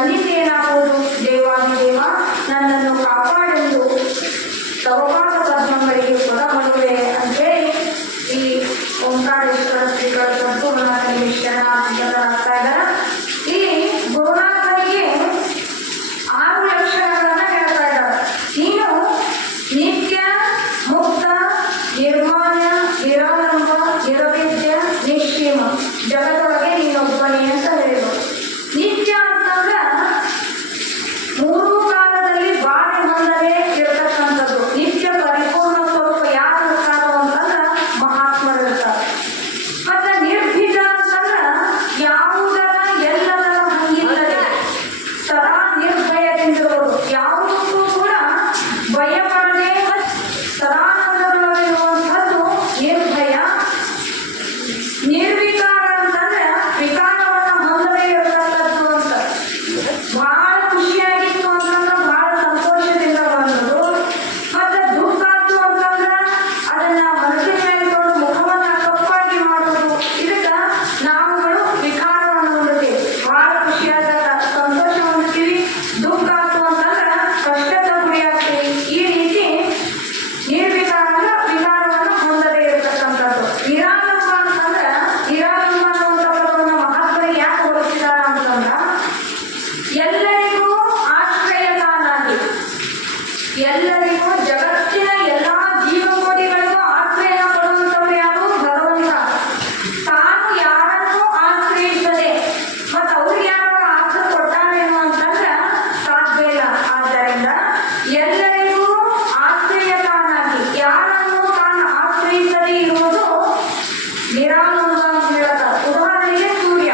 ನನ್ನಿಂದ ಏನಾಗುವುದು? ದೇವಾದಿ ದೇವ ನನ್ನನ್ನು ಕಾಪಾಡೆಂದು ತವಪಾದ ಪದ್ಮಗಳಿಗೆ ಕೊಡಬರುವೆ ಅಂತೇಳಿ ಈ ಓಂಕಾರೇಶ್ವರ ಶ್ರೀಗಳ ಸಂಪೂರ್ಣವಾಗಿ ಶರಣಾಗ್ತಾ ಇದ್ದಾರೆ. ಇಲ್ಲಿ ಗುರುನಾಥನಿಗೆ 6 ಲಕ್ಷಣಗಳನ್ನ ಹೇಳ್ತಾ ಇದ್ದಾರೆ. ನೀನು ನಿತ್ಯ ಮುಕ್ತ ನಿರ್ಮಾಲ್ಯ ನಿರಾಲಂಬ ನಿರವೇದ್ಯ ನಿಶ್ಚೀಮ ಜಗದೊಳಗೆ ನೀನೊಬ್ಬನೇ ಅಂತ ಹೇಳಿದ್ರು. ನಿತ್ಯ ಅಂತಂದ್ರೆ 3 ಕಾಲದಲ್ಲಿ ಬಾಳೆ ಹೊಂದಲೇ ಇರತಕ್ಕಂಥದ್ದು. ನಿತ್ಯ ಪರಿಪೂರ್ಣ ಸ್ವರೂಪ ಯಾರು ಇರ್ತಾರೋ ಅಂತಂದ್ರೆ ಮಹಾತ್ಮರು ಇರ್ತಾರೆ. ಮತ್ತೆ ನಿರ್ಭೀತ ಅಂತಂದ್ರೆ ಯಾವುದರ ಎಲ್ಲದರ ಹಂಗಿಲ್ಲದೆ ಸದಾ ನಿರ್ಭಯದಿಂದಿರುವುದು, ಯಾವುದಕ್ಕೂ ಕೂಡ ಭಯ ಪಡದೆ ಸದಾನಂದದೊಳಗಿರುವಂಥದ್ದು ನಿರ್ಭಯ. ನಿರ್ವಿಕಾರ ಅಂತಂದ್ರೆ ವಿಕಾರವನ್ನು ಹೊಂದದೇ ಇರತಕ್ಕದ್ದು ಅಂತ. ಬಹಳ ಖುಷಿಯಾಗಿತ್ತು ಅಂತಂದ್ರೆ ಬಹಳ ಸಂತೋಷದಿಂದ ಬಂದರು. ಮತ್ತೆ ದುಃಖ ಆಯ್ತು ಅಂತಂದ್ರೆ ಅದನ್ನ ಮನಸ್ಸಿನ ಮೇಲೆ ಇಟ್ಕೊಂಡು ಮುಖವನ್ನ ಕಪ್ಪಾಗಿ ಮಾಡುವುದು. ಇದಕ್ಕ ನಾವುಗಳು ವಿಕಾರವನ್ನು ಹೊಂದುತ್ತೀವಿ. ಬಹಳ ಖುಷಿಯಾದಾಗ ಸಂತೋಷ ಹೊಂದುತ್ತೀವಿ, ದುಃಖ ಆಯ್ತು ಅಂತಂದ್ರೆ ಕಷ್ಟದ ಗುರಿಯಾಗ್ತೀವಿ. ಈ ರೀತಿ ನಿರ್ವಿಕಾರ ಅಂದ್ರೆ ವಿಕಾರವನ್ನು ಹೊಂದದೇ ಇರತಕ್ಕಂಥದ್ದು. ನಿರಾಲಂಬ ಅಂತಂದ್ರೆ ನಿರಾಲಂಬ ಅನ್ನುವಂಥ ಪದವನ್ನು ಮಹಾತ್ಮರಿಗೆ ಯಾಕೆ ಬಳಸಿದಾರ ಅಂತಂದ್ರೆ ಎಲ್ಲರಿಗೂ ಆಶ್ರಯದಾನಾಗಿ, ಎಲ್ಲರಿಗೂ ಜಗತ್ತಿನ ಎಲ್ಲಾ ಜೀವಕೋಟಿಗಳಿಗೂ ಆಶ್ರಯ ಕೊಡುವಂಥವ್ರು ಯಾರು? ಭಗವಂತ. ತಾನು ಯಾರನ್ನೂ ಆಶ್ರಯಿಸದೆ ಮತ್ತು ಅವ್ರಿಗೆ ಯಾರು ಆಶ್ರಯ ಕೊಟ್ಟಾರೇನು ಅಂತಂದ್ರೆ ಸಾಧ್ಯ ಇಲ್ಲ. ಆದ್ದರಿಂದ ಎಲ್ಲರಿಗೂ ಆಶ್ರಯದಾನಾಗಿ ಯಾರನ್ನು ತಾನು ಆಶ್ರಯಿಸದೇ ಇರುವುದು ನಿರಾಲಂಬ ಅಂತ ಹೇಳ್ತಾರೆ. ಉದಾಹರಣೆಗೆ ಸೂರ್ಯ.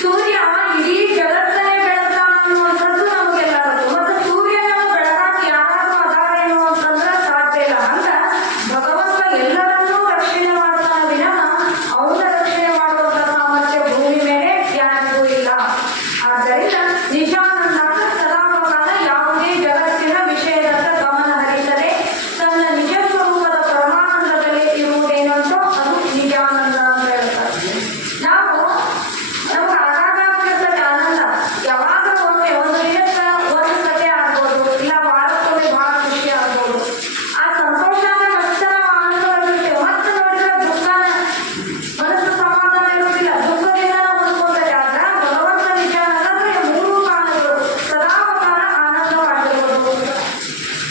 ಸೂರ್ಯ ಇಡೀ ಜಗತ್ತನ್ನೇ ಬೆಳಗ್ತಾನೆ ಅನ್ನುವಂಥದ್ದು ನಮಗೆಲ್ಲ ಗೊತ್ತು. ಮತ್ತು ಸೂರ್ಯನನ್ನು ಬೆಳಗಾಕ ಯಾರು ಅದಾರೇನು ಅಂತಂದ್ರೆ ಸಾಧ್ಯ ಇಲ್ಲ. ಅಂತ ಭಗವಂತ ಎಲ್ಲರನ್ನೂ ರಕ್ಷಣೆ ಮಾಡ್ತಾನೆ ವಿನಃ ಅವನ ರಕ್ಷಣೆ ಮಾಡುವಂಥ ಸಾಮರ್ಥ್ಯ ಭೂಮಿ ಮೇಲೆ ಯಾರಿಗೂ ಇಲ್ಲ. ಆದ್ದರಿಂದ ನಿಜಾನಂದ ಸದಾಕಾಲ ಯಾವುದೇ ಜಗತ್ತಿನ ವಿಷಯದತ್ತ ಗಮನ ಹರಿಸದೆ ತನ್ನ ನಿಜ ಸ್ವರೂಪದ ಪರಮಾನಂದದಲ್ಲಿ ಇರುವುದೇನಂತೋ ಅದು ನಿಜಾನಂದ ಅಂತ ಹೇಳ್ತಾರೆ. ನಾವು ನಮ್ಗೆ ಆಗಾಗಿರ್ತದೆ ಆನಂದ. ಯಾವಾಗ ಒಮ್ಮೆ ಒಂದು ದಿನಕ್ಕೆ ಒಂದು ಸತಿ ಆಗ್ಬೋದು, ಇಲ್ಲ ವಾರಕ್ಕೊಮ್ಮೆ ಬಹಳ ಖುಷಿ ಆಗ್ಬೋದು. ಆ ಸಂತೋಷನ ಮತ್ತೆ ನಾವು ಆನಂದವಾಗಿರ್ತೇವೆ. ಮತ್ತೆ ನೋಡಿದ್ರೆ ದುಃಖನ ಮನಸ್ಸು ಸಮಾಧಾನ ಇರುವುದಿಲ್ಲ, ದುಃಖದಿಂದ ನಾವು ಹೊಂದ್ಕೊಳ್ತೇವೆ. ಆದ್ರೆ ಭಗವಂತ ನಿಜಾನಂದ ಅಂದ್ರೆ 3 ಕಾಲಗಳು ಸದಾಕಾಲ ಆನಂದವಾಗಿರ್ಬೋದು.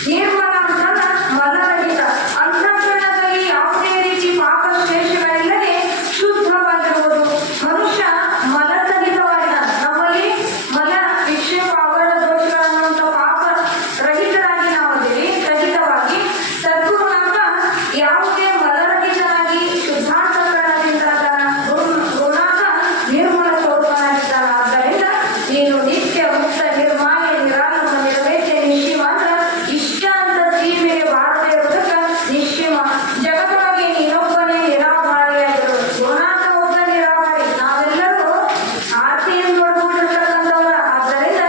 ನಿರ್ಮಲ ಅಂತಂದ್ರೆ ಮಲರಹಿತ, ಅಂತಃಕರಣದಲ್ಲಿ ಯಾವುದೇ ರೀತಿ ಪಾಪ ಶೇಷಗಳಿಲ್ಲದೆ ಶುದ್ಧವಾಗಿರುವುದು. ಮನುಷ್ಯ ಮಲಸಹಿತವಾಗಿದ್ದಾನೆ. ನಮ್ಮಲ್ಲಿ ಮಲ ವಿಕ್ಷೇಪ ಅವಳ ದೋಷಗಳನ್ನುವಂಥ ಪಾಪ ರಹಿತರಾಗಿ ನಾವು ಅದೀವಿ. ರಹಿತವಾಗಿ ಸದ್ಗುರುನಾಥ ಯಾವುದೇ ಮಲರಹಿತನಾಗಿ ಶುದ್ಧಾಂತಕರಣದಿಂದ ಗುರುನಾಥ ನಿರ್ಮಲ ಸ್ವರೂಪನಾಗಿದ್ದಾನೆ. ಆದ್ದರಿಂದ ನೀನು ನಿತ್ಯ ಮುಕ್ತ ನಿರ್ಮಾಲ್ಯ ನಿರಾಲಂಬ ನಿರವೇದ್ಯ ನಿಶ್ಚಿಮ ಅಂದ್ರೆ ಇಷ್ಟ ಅಂತ ಸೀಮೆಗೆ ಬಾರದೇ ಇರುವುದಕ್ಕೆ ನಿಶ್ಚಿಮ. ಜಗತ್ತೊಳಗೆ ನೀನೊಬ್ಬನೇ ನಿರಾಭಾರಿಯಾಗಿರುವುದು. ಗುರುನಾಥ ಒಬ್ಬ ನಿರಾಭಾರಿ. ನಾವೆಲ್ಲರೂ ಆರ್ತಿಯಿಂದ ಒಡಗೂಡಿರ್ತಕ್ಕಂಥವ್ರ. ಆದ್ದರಿಂದ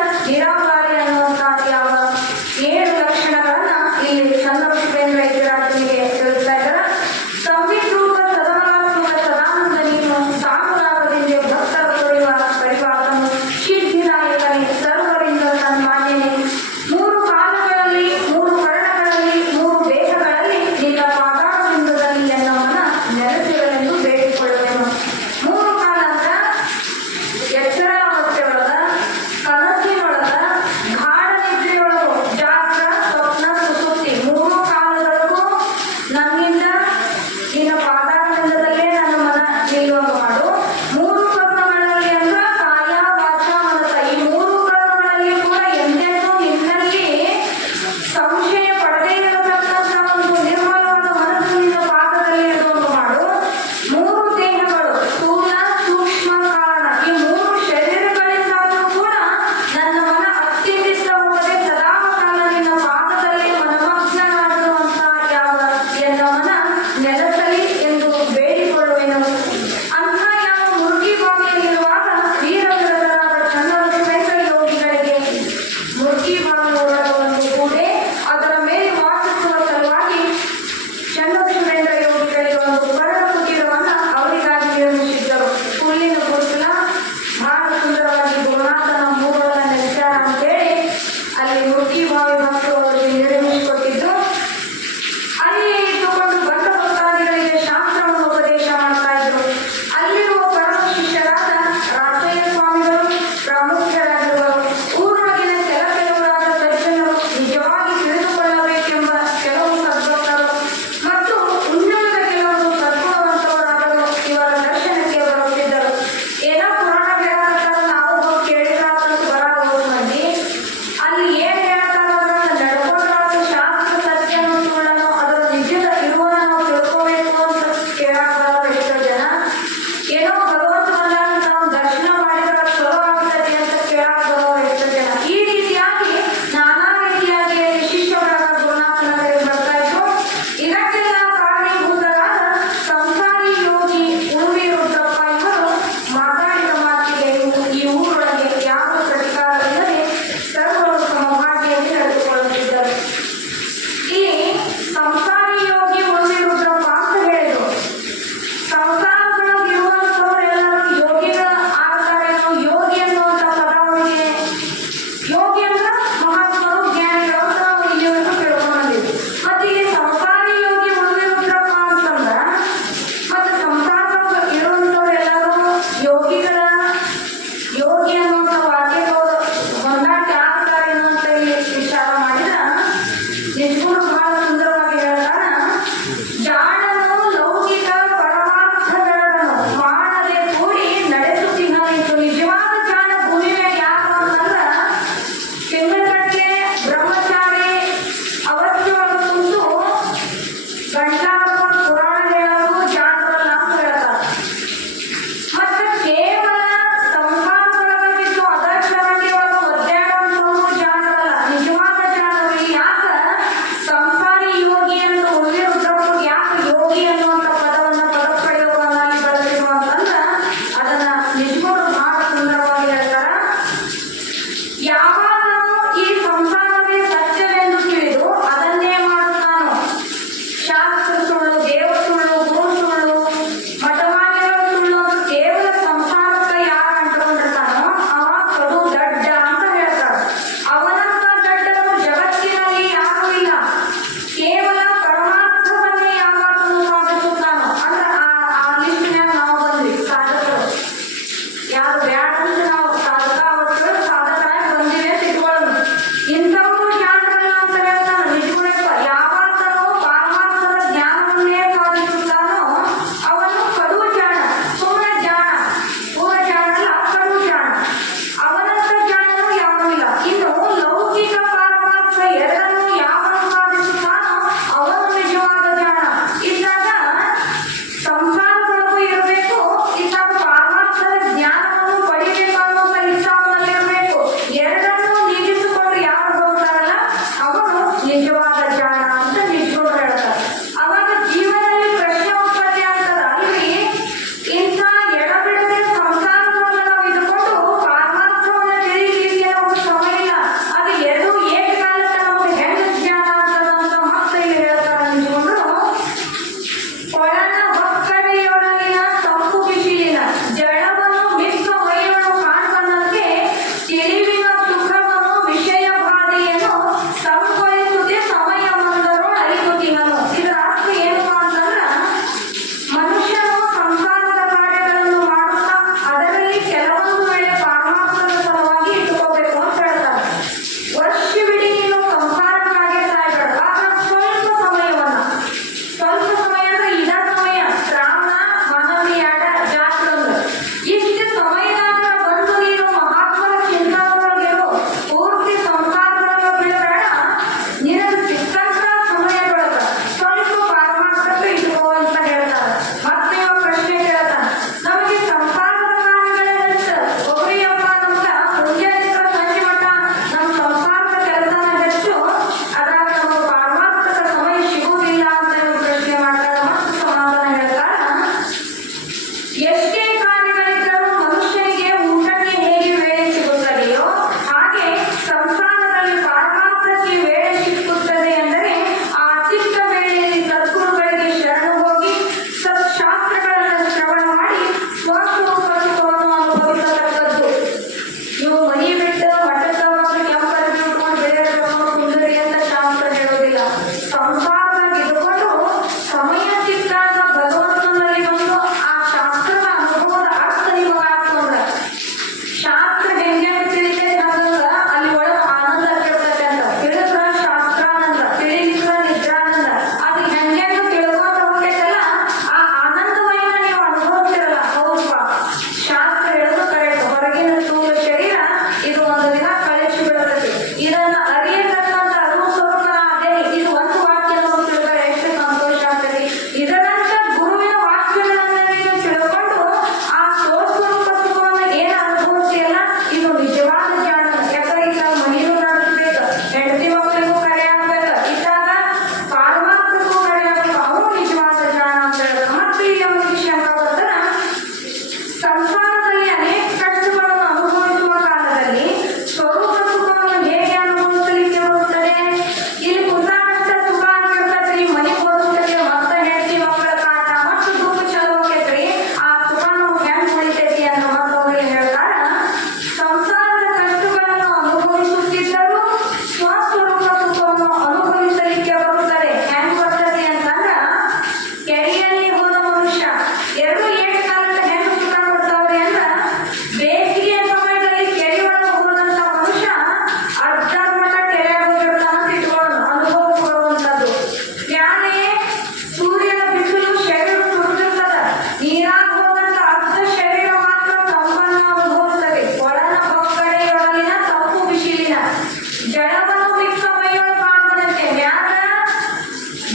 ಜಡವನ್ನು ಮಿಕ್ಕ ಮೈಯೊಳಗೆ ಕಾಣ್ಬಂತೆ ಮ್ಯಾಗ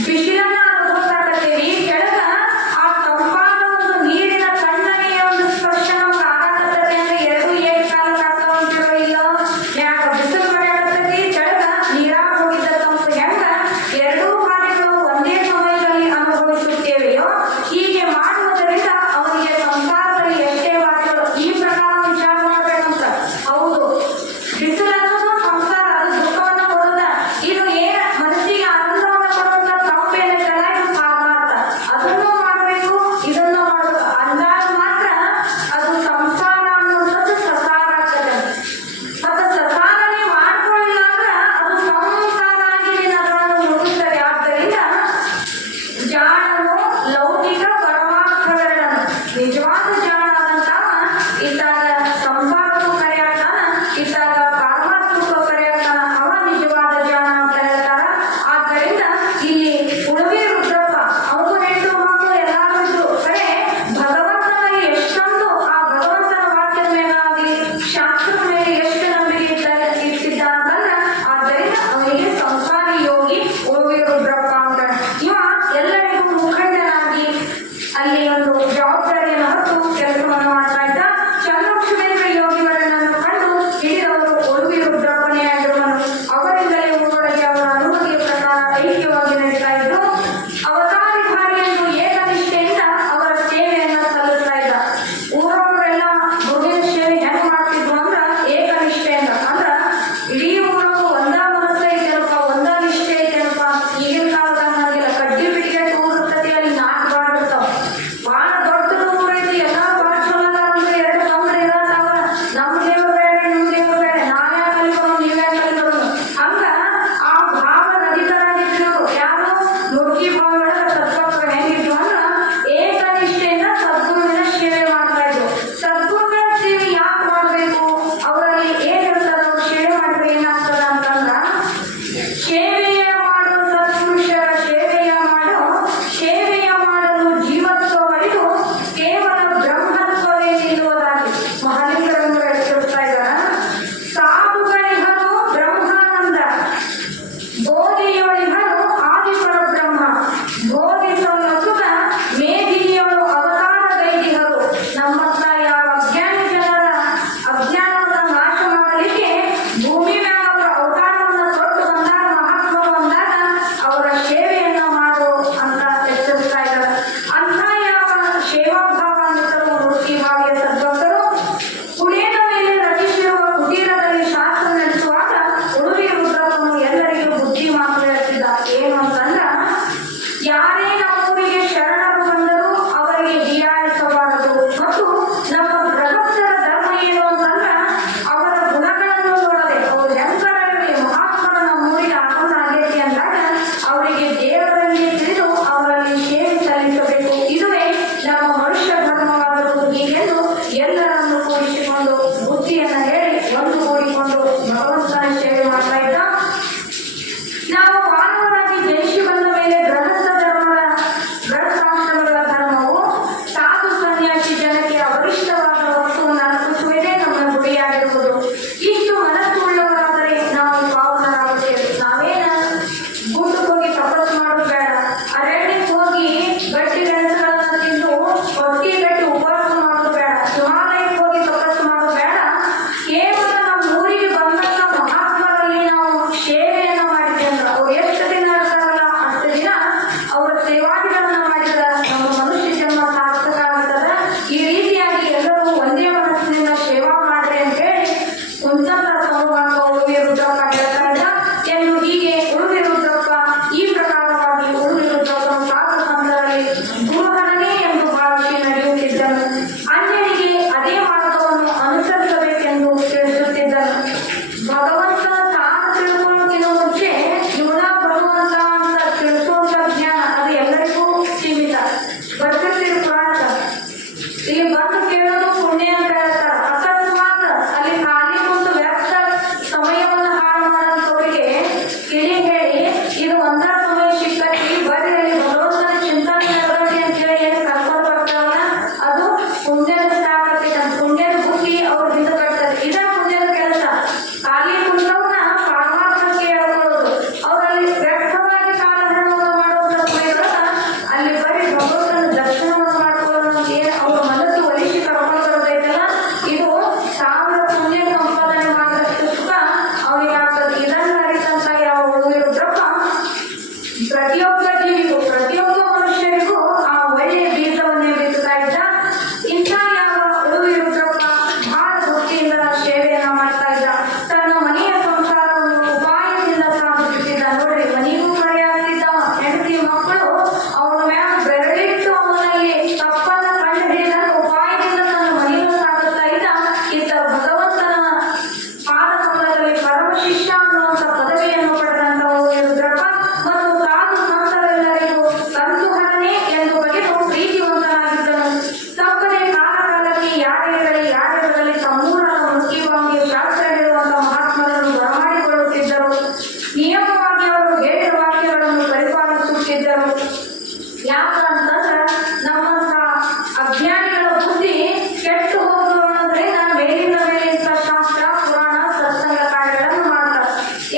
ಬಿಸಿಲನ್ನ ಅನುಭವಿಸಾಕತ್ತೀವಿ, ಕೆಳಗ ಆ ತಂಪಾದ ಒಂದು ನೀರಿನ ತಣ್ಣನೆಯ ಒಂದು ಸ್ಪರ್ಶ ನಮ್ಗೆ ಆಗಾಕತ್ತೈತೆ ಅಂದ್ರೆ ಎರಡು ಏನ್ ಕಾಲಕ್ಕೆ ಆಗ್ತಾವಂತಿರೋ ಇಲ್ಲ. ಮ್ಯಾಗ ಬಿಸಿಲು ಮಳೆಯಾಗತ್ತೈತಿ, ಕೆಳಗ ನೀರಾಗ ಹೋಗಿದ್ದ ತಂಪು ಹೆಂಗ ಎರಡೂ ಹಾದಿಗಳು ಒಂದೇ ಸಮಯದಲ್ಲಿ ಅನುಭವಿಸುತ್ತೇವೆಯೋ ಹೀಗೆ ಮಾಡುವುದರಿಂದ ಅವರಿಗೆ ಸಂಸಾರದಲ್ಲಿ ಎಷ್ಟೇ ವಾದಿಗಳು ಈ ಪ್ರಕಾರ ವಿಚಾರ ಮಾಡ್ಬೇಕಂತ. ಹೌದು, ಬಿಸಿಲು ಅನ್ನೋದು ಸಂಸಾರ, ಅದು ದುಃಖವನ್ನು ಕೊಡುವುದ. ಇದು ಏನ ಮನಸ್ಸಿಗೆ ಆನಂದವನ್ನು ಕೊಡುವಂತ ತಂಪೇನಿರ್ತಲ್ಲ, ಇದು ಪರಮಾರ್ಥ. ಅದನ್ನು ಮಾಡಬೇಕು, ಇದನ್ನು ಮಾಡಬೇಕು ಅಂದಾಗ ಮಾತ್ರ ಅದು ಸಂಸಾರ ಅನ್ನುವಂಥದ್ದು ಸಸಾರ ಆಗ್ತದೆ. ಮತ್ತೆ ಸಸಾರನೇ ಮಾಡ್ಕೊಂಡು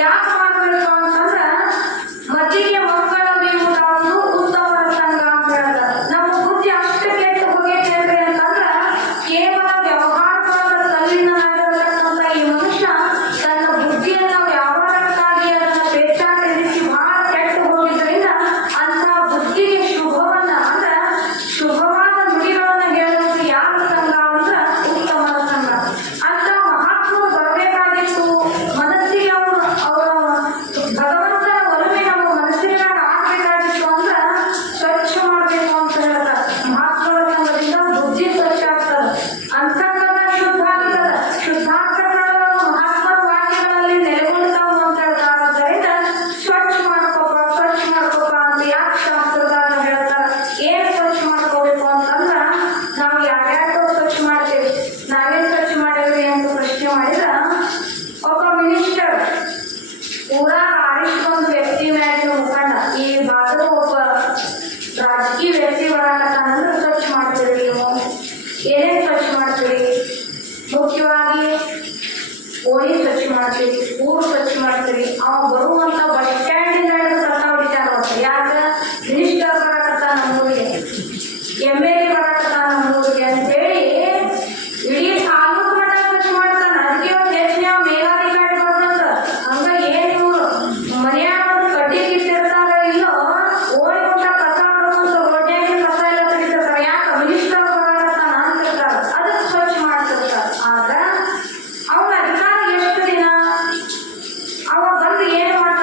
ಯಾಕೆ ಮಾಡಬೇಕು ಅಂತಂದ್ರ ಮದ್ದಿಗೆ ಮಕ್ಕಳ ಬೀಗುವುದು ಒಂದು ಉತ್ತಮ ಸಂಘ ಅಂತ ಹೇಳ್ತಾರೆ. ನಮ್ಮ ಬುದ್ಧಿ ಅಷ್ಟು ಕೆಟ್ಟು ಹೋಗೈತೆ ಅಂತಂದ್ರ ಕೇವಲ ವ್ಯವಹಾರವಾದ ತಲ್ಲಿನಾಗಿರತಕ್ಕಂಥ ಈ ಮನುಷ್ಯ ತನ್ನ ಬುದ್ಧಿಯನ್ನ ವ್ಯವಹಾರಕ್ಕಾಗಿ ಅದನ್ನ ಪೇಚಾಟಿಸಿ ಬಹಳ ಕೆಟ್ಟು ಹೋಗಿದ್ರಿಂದ ಅಂತ ಬುದ್ಧಿಗೆ ಶುಭವನ್ನ ಅಂದ್ರ ಶುಭವಾದ ನುಡಿಗಳನ್ನ ಹೇಳುವುದು ಯಾರ ಸಂಘ ಅಂದ್ರ ಉತ್ತಮರ ಸಂಘ ಅಂತ ಮಹಾತ್ಮರು ಬರಬೇಕಾಗಿತ್ತು. ಮನಸ್ಸಿಗೆ ಅವರ ಭಗವಂತನ ಒಲುಮೆ ನಮ್ಮ ಮನಸ್ಸಿನಾಗ ಆಗ್ಬೇಕಾಗಿತ್ತು ಅಂದ್ರ ಸ್ವಚ್ಛ ಮಾಡ್ಬೇಕು ಅಂತ ಹೇಳ್ತಾರೆ. ಮಹಾತ್ಮರ ಸಂಘದಿಂದ ಬುದ್ಧಿ ಸ್ವಚ್ಛ ಆಗ್ತದ, ಅಂತಃಕರಣ ಶುದ್ಧ ಆಗ್ತದ, ಶುದ್ಧಾಂತಕರಣ ಮಹಾತ್ಮರ ವಾಕ್ಯಗಳಲ್ಲಿ ನೆಲೆಗೊಂಡಿದ್ದಾವು ಅಂತ ಹೇಳ್ತಾರೆ. ಆದ್ದರಿಂದ ಸ್ವಚ್ಛ ಮಾಡ್ಕೋಪ ಅಂತ ಯಾಕೆ ಶಾಸ್ತ್ರದಾಗ ಹೇಳ್ತಾರೆ. ಏನ್ ಸ್ವಚ್ಛ ಮಾಡ್ಕೋಬೇಕು ಅಂತಂದ್ರ ನಾವು ಯಾರ್ಯಾರೋ ಸ್ವಚ್ಛ ಮಾಡ್ತೇವೆ, ನಾವೇನ್ ಸ್ವಚ್ಛ ಮಾಡೇವಿ ಅಂತ ಪ್ರಶ್ನೆ ಮಾಡಿದ್ರ ಒಬ್ಬ ಮಿನಿಸ್ಟರ್ ಊರಾಗ ಆರಿಸ್ಕೊಂಡ್ ವ್ಯಕ್ತಿ ಮ್ಯಾಲಿನ ಮುಖಂಡ ಈ ಭಾಗದ ಒಬ್ಬ ರಾಜಕೀಯ ವ್ಯಕ್ತಿ ಬರಾಕತ್ತಾನಂದ್ರೆ ಸ್ವಚ್ಛ ಮಾಡ್ತೀವಿ. ನೀವು ಏನೇನ್ ಸ್ವಚ್ಛ ಮಾಡ್ತೀವಿ? ಮುಖ್ಯವಾಗಿ ಓಣಿ ಸ್ವಚ್ಛ ಮಾಡ್ತೀವಿ, ಊರು ಸ್ವಚ್ಛ ಮಾಡ್ತೀವಿ. ಅವ ಬರುವಂತ ಬಸ್ ಸ್ಟ್ಯಾಂಡಿಂದ ಕಸ ಹೊಡಿತಾರ. ಯಾಕ? ಮಿನಿಸ್ಟರ್ ಬರಾಕತ್ತಾನ ನಮ್ಮೂರಿಗೆ, MLA ಬರಾಕತ್ತಾನ ನಮ್ಮೂರಿಗೆ ಅಂತೇಳಿ ಇಡೀ ತಾಲೂಕು ಮಟ್ಟ ಸ್ವಚ್ಛ ಮಾಡ್ತಾನ. ಅದಕ್ಕೆ ಒಂದು ಹೆಚ್ಚಿನ ಮೇಲಾಧಿಕಾರಿ ಬರ್ತಂತ. ಹಂಗ ಏನ್ ಇವ್ರು ಮನ್ಯಾಗ ಒಂದು ಕಡ್ಡಿ ಕಿತ್ತಿರ್ತಾರ ಇಲ್ಲೋ ಓಣಿ ಊಟ ಕಸ ಹೊಡ್ಕೊಂತ ರೋಡ್ನ್ಯಾಗ ಕಸ ಎಲ್ಲ ತೆಗಿತಿರ್ತಾರ. ಯಾಕ? ಮಿನಿಸ್ಟರ್ ಬರಾಕತ್ತಾನ ಅಂತಿರ್ತಾರ, ಅದಕ್ಕೆ ಸ್ವಚ್ಛ ಮಾಡ್ತಿರ್ತಾರ. ಆದ್ರ ಅವನ ಅಧಿಕಾರ ಎಷ್ಟು ದಿನ? ಅವ ಬಂದು ಏನ್ ಮಾಡ್ತಾನ?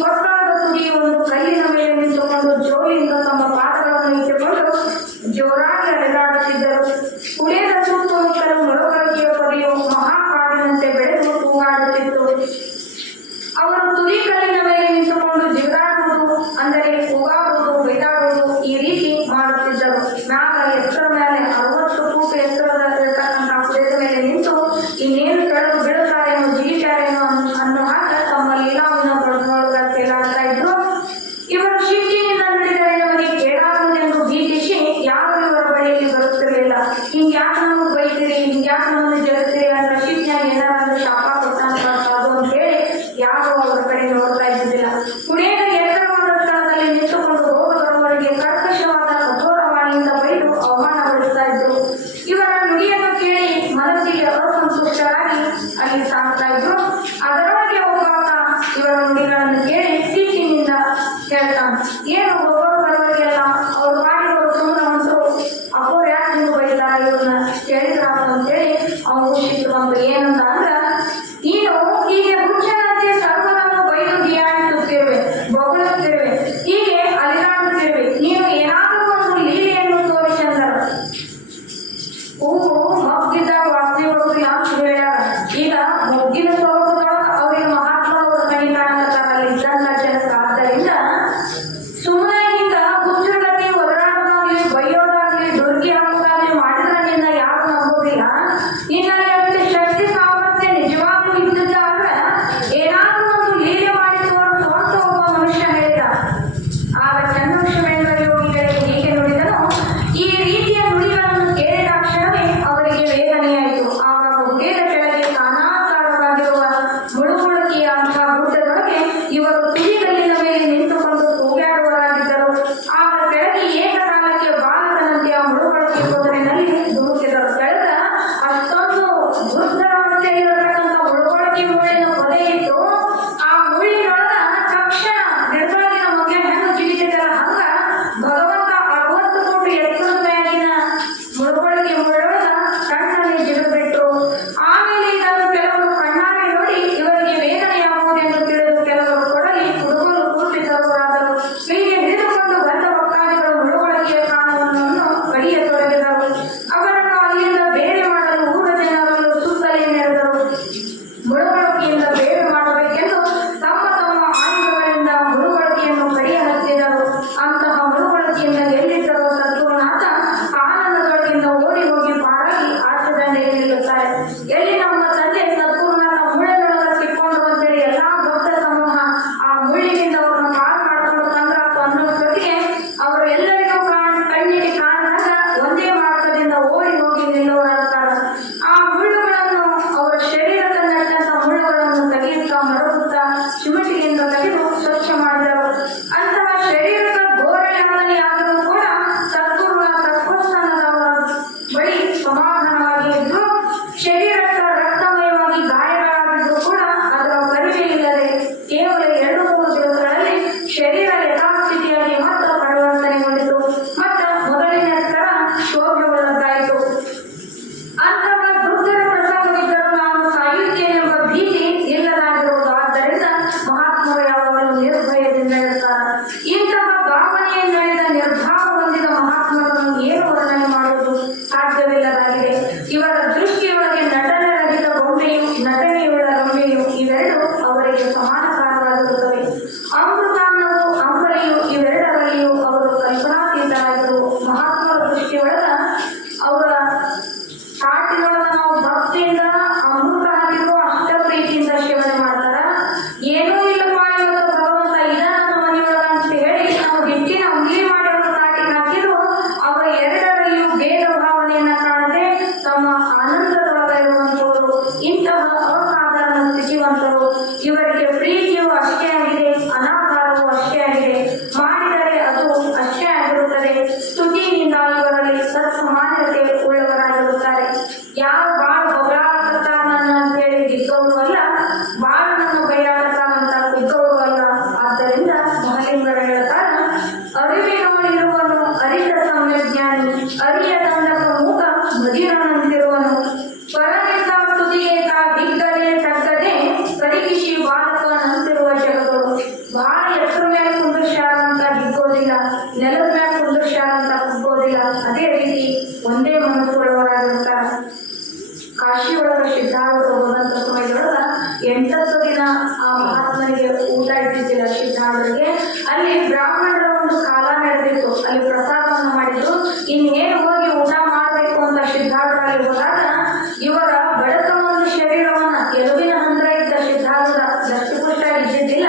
ಕೊಟ್ಟಾದ ತುದಿ ಒಂದು ಕಲ್ಲಿನ ಮೇಲೆ ನಿಂತುಕೊಂಡು ಜೋಲಿಯಿಂದ ತಮ್ಮ ಪಾದಗಳನ್ನು ಇಟ್ಟುಕೊಂಡು ಜೋರಾಗಿ ಅಲೆದಾಡುತ್ತಿದ್ದರು. ಕುಡಿಯದ ಸುತ್ತಮುತ್ತಲು ಮರುಗಳಿಕೆಯ ಪೊದೆಯು ಮಹಾಕಾಡಿನಂತೆ ಬೆಳೆದು ಕೂಗಾಡುತ್ತಿತ್ತು. ಅವರು ತುದಿ ಕಲ್ಲಿನ ಮೇಲೆ ನಿಂತುಕೊಂಡು ಜಿಗಿದಾಡುವುದು ಅಂದರೆ ಕೂಗಾಡುವುದು, ಬೈದಾಡುವುದು ಈ ರೀತಿ ಮಾಡುತ್ತಿದ್ದರು. ಮ್ಯಾಗ ಎತ್ತರ ಮೇಲೆ 60 ಫೂಟ್ ಎತ್ತರದಲ್ಲಿರತಕ್ಕಂಥ ಕುಡಿಯದ ಮೇಲೆ ನಿಂತು ಇನ್ನೇನು ಕೆಳಗೆ ಬೀಳುತ್ತಾರೇನೋ ಜಿಗಿತಾರೇನೋ ಅನ್ನೋ ಹಾಗೆ ತಮ್ಮ ಲೀಲಾವಿನ ಬಡದೊಳಗ ತೇಲಾಡ್ತಾ ಇದ್ರು. ಇವರು ಶಿಕ್ಷೆಯಿಂದ ನುಡಿದರೆ ನಮಗೆ ಕೇಳಾಗುವುದೆಂದು ಭೀತಿಸಿ ಯಾರು ಇವರ ಬಳಿಯಲ್ಲಿ ಬರುತ್ತಿರಲಿಲ್ಲ. ಹಿಂಗ್ಯಾಕೆ ನಮಗೆ ಬೈತೀರಿ, ಹಿಂಗ್ಯಾಕೆ ನಮ್ಮನ್ನು ಜರುತ್ತೀರಿ ಅಂತ ಶಿಕ್ಷಣ ಏನಾದ್ರು ಶಾಪ ಕೊಟ್ಟಂತ ಅದು ಅಂತ ಹೇಳಿ ಯಾರು ಅವರ ಕಡೆ ನೋಡ್ತಾ ಇದ್ದಿದ್ದಿಲ್ಲ. ಕುಡಿಯದ ಎತ್ತರವಾದ ಸ್ಥಳದಲ್ಲಿ ನಿಂತುಕೊಂಡು ಹೋಗದವರಿಗೆ ಕರ್ಕಶವಾದ ಕಠೋರವಾಣಿಯಿಂದ ಬೈದು ಅವಮಾನಗೊಳಿಸ್ತಾ ಇದ್ರು. ಇವರ ನುಡಿಯನ್ನು ಕೇಳಿ ಮನಸ್ಸಿಗೆ ಅಸಂತುಷ್ಟರಾಗಿ ಅಲ್ಲಿ ಸಾಕ್ತಾ ಇದ್ರು. ಅದರೊಳಗೆ ಒಬ್ಬಾತ ಇವರ ನುಡಿಗಳನ್ನು ಕೇಳಿ ಸಿಟ್ಟಿನಿಂದ ಹೇಳ್ತಾನೆ, ಏನು ಒಬ್ಬರು ಬರೋರಿಗೆಲ್ಲ ಅವ್ರ ಮಾಡಿದವರು ಸುಮ್ಮನೆ ಉಂಟು, ಅಪ್ಪರು ಯಾಕೆ ನೀವು ಬೈತಾರ ಇವ್ರನ್ನ ಕೇಳಿದ್ರಾತ ಅಂತೇಳಿ ಅವನು ಸಿಟ್ಟು ಬಂತು. ಏನಂತ ಅಂದ್ರ, ನೀನು ಹೀಗೆ ಹುಚ್ಚನಂತೆ ಸರ್ವರನ್ನು ಬೈದು ಗಿಯಾಡಿಸುತ್ತಿರುವೆ, ಬೊಗಳುತ್ತಿರುವೆ, ಹೀಗೆ ಅಲಿದಾಡುತ್ತಿರುವೆ, ನೀನು ಏನಾದರೂ ಒಂದು ಲೀಲೆಯನ್ನು ತೋರಿಸಂದರು. ಹೂವು ಮಗ್ಗಿದ್ದಾಗ ವಾಸನೆ ಬರುವುದಿಲ್ಲ ಅಂತ ಹೇಳ್ಯಾರ. ಈಗ ಮೊಗ್ಗಿನ ಸ್ವರೂಪದೊಳಗ ಅವ್ರಿಗೆ ಮಹಾತ್ಮರವರು ಕಣಿತಾರ ಅಲ್ಲಿ ಇದ್ದಂತ ಜನಕ್ಕೆ. ಆದ್ದರಿಂದ ಸುಮ್ಮನೆ ಹಿಂಗ ಹುಚ್ಚುಗತಿ ಒದರಾಡೋದಾಗ್ಲಿ, ಬೈಯೋದಾಗ್ಲಿ, ದುರ್ಗಿ ಹಾಕೋದಾಗ್ಲಿ ಮಾಡಿದ್ರೆ ನಿನ್ನ ಯಾರು ನಂಬೋದಿಲ್ಲ. ನಿನ್ನಲ್ಲಿ ಅಷ್ಟು ಶಕ್ತಿ ಸಾಮರ್ಥ್ಯ ನಿಜವಾಗ್ಲೂ ಇದ್ದಿದ್ದಾದ್ರೆ ಏನಾದ್ರೂ ಒಂದು ಲೀಲೆ ಮಾಡಿ ತೋರಿಸು ಅಂತ ಒಬ್ಬ ಮನುಷ್ಯ ಹೇಳಿದ. ಆಗ ಚಂದ್ರಶೇಖರ ಯೋಗಿಗಳಿಗೆ ಹೀಗೆ ನುಡಿದನು. ಈ ರೀತಿಯ ನುಡಿಗಳನ್ನು ಕೇಳಿದ ಕ್ಷಣವೇ ಅವರಿಗೆ ವೇದನೆಯಾಯಿತು. ಆಗ ಗುಡ್ಡದ ಕೆಳಗೆ ಕಾಣಾಕಾರವಾಗಿರುವ ಮುಳುಗುಳುಕಿಯ ಅಂತಹ ಗುಡ್ಡದೊಳಗೆ ಇವರು ತುದಿಗಲ್ಲಿನ ಮೇಲೆ ನಿಂತುಕೊಂಡು ಕೂಗಾಡುವರಾಗಿದ್ದರು. ಆಗ ಕೆಳಗೆ ಏಕಕಾಲಕ್ಕೆ ಬಾಲಕನಂತೆ ಆ ಮುಳುಗುಳುಕಿ ಹೋದರಿನಲ್ಲಿ ಧುಮುಕಿದರು. ಕೆಳಗ ಅಷ್ಟೊಂದು ದುರ್ಧರವಸ್ಥೆಯಲ್ಲಿರತಕ್ಕಂಥ ಮುಳುಗುಳುಕಿ ಮುಳ್ಳಿನ ಪೊದೆ ಇತ್ತು. ಆ ಮುಳ್ಳಿನೊಳಗ ತಕ್ಷಣ ನಿರ್ಮಲಿನ ಮಗ ಹೆಣ್ಣು ಜಿಗಿತಿದ್ದಲ್ಲ, ಹಂಗ ಭಗವಂತ 60 ಫೂಟ್ ಎತ್ತರದ ಮ್ಯಾಗಿನ ಮುಳುಗುಳುಕಿ ಮುಳ್ಳೊಳಗ ಕಣ್ಣಲ್ಲಿ ಜಿಗಿಬಿಟ್ರು. ಆಮೇಲೆ ಇದನ್ನು ಕೆಲವರು ಕಣ್ಣಾರೆ ನೋಡಿ ಇವರಿಗೆ ವೇದನೆಯಾಗುವುದೆಂದು ತಿಳಿದು ಕೆಲವರು ಕೊಡಲಿ ಹುಡುಗರು ಕೂರ್ಪಿತರಾದರು. ಹೀಗೆ ಹಿಡಿದುಕೊಂಡು ಗಂಧ ಭಕ್ತಾದಿಗಳು ಮುಳುಗುಳುಕಿಯ ಕಾರಣವನ್ನು ಕಡಿಯತೊಡಗಿದರು. ಅವರನ್ನು ಅಲ್ಲಿಂದ ಬೇರೆ ಮಾಡಲು ಊರ ಜನರನ್ನು ಸುತ್ತಲೇ ನೆರೆದರು. ಮುಳುಗುಳುಕಿಯಿಂದ ಬೇರೆ ಮಾಡಬೇಕೆಂದು ತಮ್ಮ ತಮ್ಮ ಆಯುಧಗಳಿಂದ ಮುಳುಗುಳುಕಿಯನ್ನು ಕಡಿಯ ಹತ್ತಿದರು. ಅಂತಹ ಮುಳುಗುಳುಕಿಯಿಂದ ಎಲ್ಲಿದ್ದರೋ ಸದ್ಗುರುನಾಥ ಆನಂದದೊಳಗಿಂದ ಓಡಿ ಹೋಗಿ ಪಾರಾಗಿ ಆಚದಂಡೆಗೆ ನಿಲ್ಲುತ್ತಾರೆ. ಎಲ್ಲಿ ನಮ್ಮ ತಂದೆ ಸದ್ಗುರುನಾಥ ಮುಳ್ಳಿನೊಳಗ ಸಿಕ್ಕೊಂಡು ಅಂತೇಳಿ ಎಲ್ಲಾ ಭಕ್ತ ಸಮೂಹ ಆ ಮುಳ್ಳಿನಿಂದ ಅವ್ರನ್ನ ಪಾರು ಮಾಡ್ಕೊಂಡು ತಂದ್ರಾತು ಅನ್ನೋಷ್ಟೊತ್ತಿಗೆ ಅವರು ಎಲ್ಲರಿಗೂ ಕಣ್ಣಿಗೆ ಕಾಣಾಗ ಒಂದೇ ಮಾರ್ಗದಿಂದ ಓಡಿ ಹೋಗಿ ನಿಲ್ಲೋರಾಗ್ತಾರೆ. ಆ ಮುಳ್ಳುಗಳನ್ನು ಅವರ ಶರೀರದ ನಟ್ಟಂತ ಮುಳ್ಳುಗಳನ್ನು ತೆಗೆಯುತ್ತಾ ಮರಗುತ್ತಾ ಚಿಮಟಿಯಿಂದ ತೆಗೆದು ಸ್ವಚ್ಛ ಮಾಡಿದರು. ಅಂತಹ ಶರೀರದ ಘೋರ ಯಾತನೆಯಾದರೂ ಕೂಡ ಸದ್ಗುರುನಾಥ ತತ್ವಸ್ಥಾನದವರ ಬಳಿ ಸಮಾಧಾನವಾಗಿ ಇದ್ರು. ಶರೀರಕ್ಕೆ ರಕ್ತಮಯವಾಗಿ ಗಾಯಗಳಾಗಿದ್ದು ಕೂಡ ಅದರ ಪರಿವೆ ಇಲ್ಲದೆ ಕೇವಲ 2-3 ದಿವಸಗಳಲ್ಲಿ ಶರೀರ ಯಥಾಸ್ಥಿತಿಯಾಗಿ ಮತ್ತೆ ಪರಿವರ್ತನೆಗೊಂಡಿತು. ಮತ್ತೆ ಮೊದಲಿನ ತರ ಶೋಭೆಯುಳ್ಳದ್ದಾಯಿತು. ಅಂತಹ ದುರ್ಧರ ಪ್ರಸಂಗವಿದ್ದರೂ ನಾನು ಸಾಯುತ್ತೇನೆಂಬ ಭೀತಿ ಇಲ್ಲದಾಗಿರುವುದು. ಆದ್ದರಿಂದ ಮಹಾತ್ಮರು ಯಾವಾಗಲೂ ನಿರ್ಭಯದಿಂದ ಇರ್ತಾರೆ. ಇಂತಹ ಭಾವನೆಯನ್ನು ನಡೆದ ನಿರ್ಧಾರ ಹೊಂದಿದ ಮಹಾತ್ಮರನ್ನು ಏನು ವರ್ಣನೆ ಮಾಡುವುದು ಸಾಧ್ಯವಿಲ್ಲದಾಗಿದೆ. ಇವರ ದೃಷ್ಟಿಯೊಳಗೆ ನಟನೆರಹಿತ ಬೊಮ್ಮೆಯು ನಟನೆಯುಳ್ಳ ರಮ್ಮೆಯು ಇವೆರಡು ಅವರಿಗೆ ಸಮಾನಕಾರವಾಗಿರುತ್ತವೆ. ಅಮೃತಾನ್ನವು ಅಂಬಲಿಯು ಇವೆರಡರಲ್ಲಿಯೂ ಅವರು ಕಲ್ಪನಾತೀತರಾಗಿದ್ದರು. ಮಹಾತ್ಮರ ದೃಷ್ಟಿಯೊಳಗ ಅವರ ಕಾಟಿನೊಳಗ ನಾವು ಭಕ್ತಿಯಿಂದ ಅಮೃತ ಹಾಕಿದ್ರು ಅಷ್ಟ ಪ್ರೀತಿಯಿಂದ ಸೇವನೆ ಮಾಡ್ತಾರ. ಏನೂ ಇಲ್ಲಪ್ಪ ಇವತ್ತು ಭಗವಂತ ಇದ ನಮ್ಮ ಮನೆಯೊಳಗ ಅಂತ ಹೇಳಿ ನಾವು ಹೆಚ್ಚಿನ ಅಂಗಡಿ ಬ್ರಾಹ್ಮಣರ ಒಂದು ಕಾಲ ನಡೆದಿತ್ತು. ಅಲ್ಲಿ ಪ್ರಸಾದವನ್ನು ಮಾಡಿದ್ರು. ಇನ್ನೇನು ಹೋಗಿ ಊಟ ಮಾಡಬೇಕು ಅಂತ ಸಿದ್ಧಾರ್ಥರಲ್ಲಿ ಹೋದಾಗ ಇವರ ಬಡಕ ಒಂದು ಶರೀರವನ್ನ, ಎಲುಬಿನ ಹಂದ್ರ ಇದ್ದ ಸಿದ್ಧಾರ್ಥ ದಷ್ಟಪುಷ್ಟ ಇದ್ದಿದ್ದಿಲ್ಲ,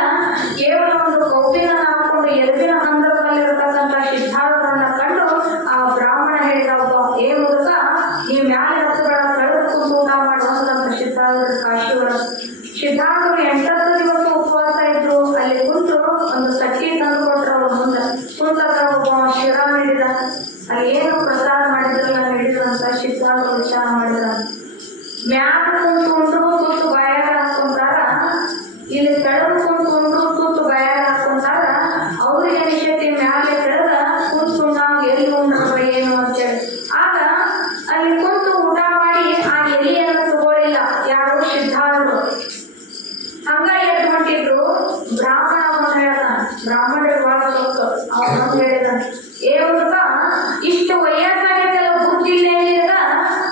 ಕೇವಲ ಒಂದು ಕೌಪಿನ ಹಾಕೊಂಡು ಎಲುಬಿನ ಹಂದ್ರದಲ್ಲಿರತಕ್ಕಂಥ ಸಿದ್ಧಾರ್ಥರನ್ನ ಕಂಡು ಆ ಬ್ರಾಹ್ಮಣ ಹೇಳಿದ, ಏ ಮುದುಕ, ಈ ಮ್ಯಾಲೆ ಹತ್ತುಗಳ ಕಳೆದು ಕೂತು ಊಟ ಮಾಡುವಂತ ಸಿದ್ಧಾರ್ಥ ಕಾಶಿಯವರು. ಸಿದ್ಧಾರ್ಥರು 8 ದಿವಸ ಉಪವಾಸ ಇದ್ರು. ಅಲ್ಲಿ ಕುಂತು ಒಂದು ತಟ್ಟಿ ತಂದು ಕೊಟ್ಟರು. ಅವ್ರ ಮುಂದೆ ಕುಂತಾಗ ಒಬ್ಬ ಶಿರ ನೀಡಿದ. ಅಲ್ಲಿ ಏನು ಪ್ರಸಾದ ಮಾಡಿದ್ರಲ್ಲ ನೀಡಿದ್ರು ಅಂತ ಸಿದ್ಧಾರ್ಥರು ವಿಚಾರ ಮಾಡಿದ. ಮ್ಯಾಲ ಕುಂತ್ಕೊಂಡು ತೂತು ಬಾಯಾಗ ಹಾಕೊಂಡಾಗ, ಇಲ್ಲಿ ಕೆಳಗೆ ಕುಂತ್ಕೊಂಡು ತೂತು ಬಾಯಾಗ ಹಾಕೊಂಡಾಗ ಅವ್ರಿಗೆ ಅನಿಸೈತಿ ಮ್ಯಾಲೆ ಕೆಳಗ ಕುಂತು ನಾವು ಎಲ್ಲಿ ಉಂಡ್ರವ ಏನು ಅಂತೇಳಿ. ಆಗ ಅಲ್ಲಿ ಕುಂತು ಊಟ ಮಾಡಿ ಆ ಎಲಿಯನ್ನು ತಗೊಳ್ಳಿಲ್ಲ ಯಾರು, ಸಿದ್ಧಾರ್ಥರು. ಹಂಗ ಎದ್ದು ಹೊಂಟಿದ್ರು. ಬ್ರಾಹ್ಮಣ ಅವನು ಹೇಳ್ತಾನ, ಬ್ರಾಹ್ಮಣರಿಗೆ ಬಹಳ ಸೊಕ್ಕು. ಅವನು ಹೇಳಿದ, ಏ ಹುಡುಗ, ಇಷ್ಟು ವಯಸ್ಸಾಗೈತೆಲ್ಲ ಬುದ್ಧಿ ಇಲ್ಲ ಏನಿಲ್ಲ,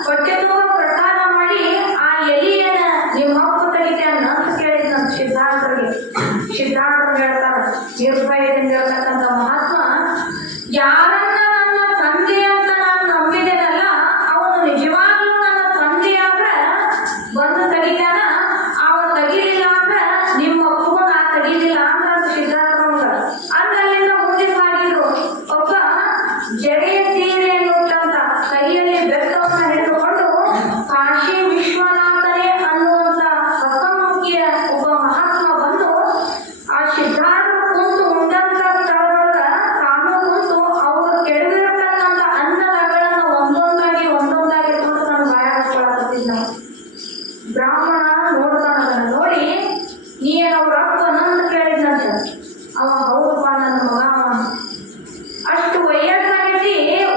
ಹೊಟ್ಟೆ ತುಂಬ ಪ್ರಸಾದ ಮಾಡಿ ಆ ಎಲಿಯನ್ನ ನಿಮ್ಮ ಅಪ್ಪ ತೆಗಿತಾನ ಅಂತ ಕೇಳಿದ ಸಿದ್ಧಾರ್ಥರಿಗೆ. ಸಿದ್ಧಾರ್ಥರು ಹೇಳ್ತಾರ, ನಿರ್ಭಯದಿಂದ ಹೇಳ್ತಕ್ಕಂಥ ಮಹಾತ್ಮ, ಯಾರನ್ನ ನನ್ನ ತಂದೆ ಅಂತ ನಾನು ನಂಬಿದ್ದೇನಲ್ಲ, ಅವನು ನಿಜವಾಗ್ಲೂ ನನ್ನ ತಂದೆಯಾದ್ರ ಬಂದು ತೆಗಿತಾನ, ಅವ ತೆಗಿಲಿಲ್ಲ ಅಂದ್ರ ನಿಮ್ಮ ಅಪ್ಪಗೂ ನಾ ತೆಗಿಲಿಲ್ಲ ಅಂತ ಸಿದ್ಧಾರ್ಥವಂಗ ಅಲ್ಲಿಂದ ಮುಂದೆ ಸಾಗಿದ್ರು. ಒಬ್ಬ ಜಡೆಯ ಸೀರೆಯನ್ನು ಉಟ್ಟಂತ ಕೈಯಲ್ಲಿ ಬೆತ್ತವನ್ನ ಹಿಡಿದುಕೊಂಡು ಕಾಶಿ ವಿಶ್ವನಾಥನೇ ಅನ್ನುವಂತ ಹಸಮುಖಿಯ ಒಬ್ಬ ಮಹಾತ್ಮ ಬಂದು ಆ ಸಿದ್ಧಾರ್ಥ ಕುಂತು ಉಂಡಂತ ಸ್ಥಳದೊಳಗ ತಾನು ಕುಂತು ಅವರು ಕೆಡವಿರತಕ್ಕಂಥ ಅನ್ನದಾಗಳನ್ನು ಒಂದೊಂದಾಗಿ ಕೊಂಡು ನಾನು ಬಾಯ ಹಾಕೊಳಕತ್ತಿದ್ದ. ಬ್ರಾಹ್ಮಣ ನೋಡ್ತಾನ. ಅದನ್ನ ನೋಡಿ, ನೀನು ಅವ್ರ ಅಪ್ಪನ ಅಂತ ಕೇಳಿದ್ನಂತ. ಅವ ಹೌದಪ್ಪ, ನನ್ನ ಮಗ ಅವ. ಅಷ್ಟು ವಯಸ್ಸಾಗೈತಿ,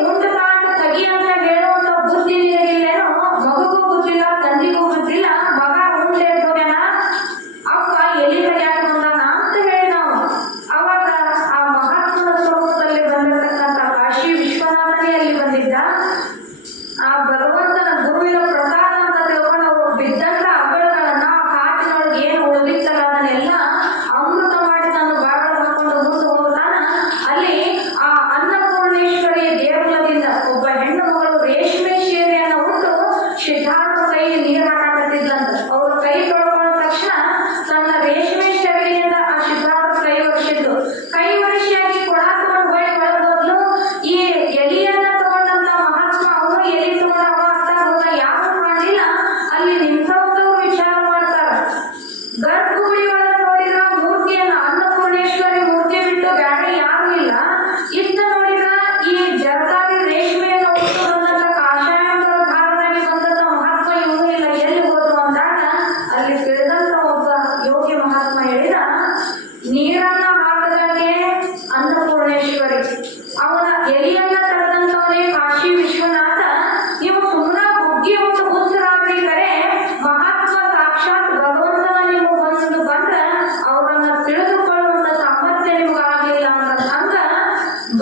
ಉಂಟ ತಾಟ ತಗಿ ಅಂತ ಹೇಳುವಂತ ಬುದ್ಧಿ ನಿನಗಿಲ್ಲೇನೋ? ಮಗುಗೂ ಬುದ್ಧಿಲ್ಲ, ತಂದಿಗೂ ಬುದ್ಧಿಲ್ಲ, ಮಗ ಉಂಡೆ ಹೋಗ್ಯಾನ, ಅಪ್ಪ ಎಲ್ಲಿ ತೆಗ್ಯಾಕ ಬಂದಾನ ಅಂತ ಹೇಳಿ ನಾವು. ಅವಾಗ ಆ ಮಹಾತ್ಮನ ಸ್ವರೂಪದಲ್ಲಿ ಬಂದಿರತಕ್ಕಂಥ ಕಾಶಿ ವಿಶ್ವನಾಥನೇ ಅಲ್ಲಿ ಬಂದಿದ್ದ. ಆ ಭಗವಂತನ ಗುರುವಿನ ಪ್ರಸಾದ ಅಂತ ತಿಳ್ಕೊಂಡು ಅವರು ಬಿದ್ದಂತ ಅಬ್ಬಳಗಳನ್ನ ಆ ಕಾಟಿನೊಳಗೆ ಏನು ಉಳಿದಿತ್ತಲ್ಲ ಅದನ್ನೆಲ್ಲ ಅಮೃತ ಮಾಡಿ ತನ್ನ ಬಾಳಲ್ಲಿ ಹಾಕೊಂಡು ಮುಂದೆ ಹೋಗ್ತಾನ. ಅಲ್ಲಿ ಆ ಅನ್ನಪೂರ್ಣೇಶ್ವರಿ ದೇಗುಲದಿಂದ ಒಬ್ಬ ಹೆಣ್ಣು ಮಗಳು ರೇಷ್ಮೆ ಸೀರೆಯನ್ನ ಉಟ್ಟು ಸಿದ್ಧಾರ್ಥ ಕೈ ನೀರು ಹಾಕಕತ್ತಿದ್ದಂತ. ಅವ್ರ ಕೈ ತೊಳ್ಕೊಂಡ ತಕ್ಷಣ ತನ್ನ ರೇಷ್ಮೆ ಸೀರೆಯಿಂದ ಆ ಸಿದ್ಧಾರ್ಥ ಕೈ ಒರೆಸಿದ್ರು. ಕೈ ಒರೆಸಿಯಾಗಿ ಕೊಡ ತಗೊಂಡು ಹೋಗಿ ಒಳಗೋದ್ಲು. ಈ ಎಲಿಯನ್ನ ತಗೊಂಡಂತ ಮಹಾತ್ಮ ಅವರು ಎಲಿ ತಗೊಂಡ ಅವ ಆಗ್ತಾ ಹೋದ, ಯಾರು ಮಾಡಲಿಲ್ಲ. ಅಲ್ಲಿ ನಿಂತವ್ರು ವಿಚಾರ ಮಾಡ್ತಾರ. ಗರ್ಭಗುಡಿ ಒಳಗೆ ನೋಡಿದ್ರ ಮೂರ್ತಿಯನ್ನ, ಅನ್ನಪೂರ್ಣೇಶ್ವರಿ ಮೂರ್ತಿ ಬಿಟ್ಟು ಬೇರೆ ಯಾರು ಇಲ್ಲ. ಇತ್ತ ನೋಡಿದ್ರ ಈ ಜರತಾರಿ ರೇಷ್ಮೆಯನ್ನು ಉಟ್ಟು ಬಂದಂತ ಕಾಷಾಯಂಬರ ಧಾರದಲ್ಲಿ ಬಂದಂತ ಮಹಾತ್ಮ ಇವನು ಇಲ್ಲ, ಎಲ್ಲಿ ಹೋದ್ರು ಅಂದಾಗ ಅಲ್ಲಿ ತಿಳಿದಂತ ಒಬ್ಬ ಯೋಗಿ ಮಹಾತ್ಮ ಹೇಳಿದ, ನೀರನ್ನ ಹಾಕದಂಗೆ ಅನ್ನಪೂರ್ಣೇಶ್ವರಿ, ಅವನ ಎಲಿಯನ್ನ ತಡೆದಂತವನೇ ಕಾಶಿ ವಿಶ್ವನಾಥ. ನೀವು ಸುಮ್ಮನೆ ಬುಗ್ಗಿ ಉಂಟು ಬುದ್ಧರಾಗ್ರಿ, ಕರೆ ಮಹಾತ್ಮ ಸಾಕ್ಷಾತ್ ಭಗವಂತನ ನಿಮಗೆ ಬಂದ್ರ ಅವರನ್ನ ತಿಳಿದುಕೊಳ್ಳುವಂತ ಸಾಮರ್ಥ್ಯ ನಿಮಗಾಗಲಿಲ್ಲ ಅಂತ. ಹಂಗ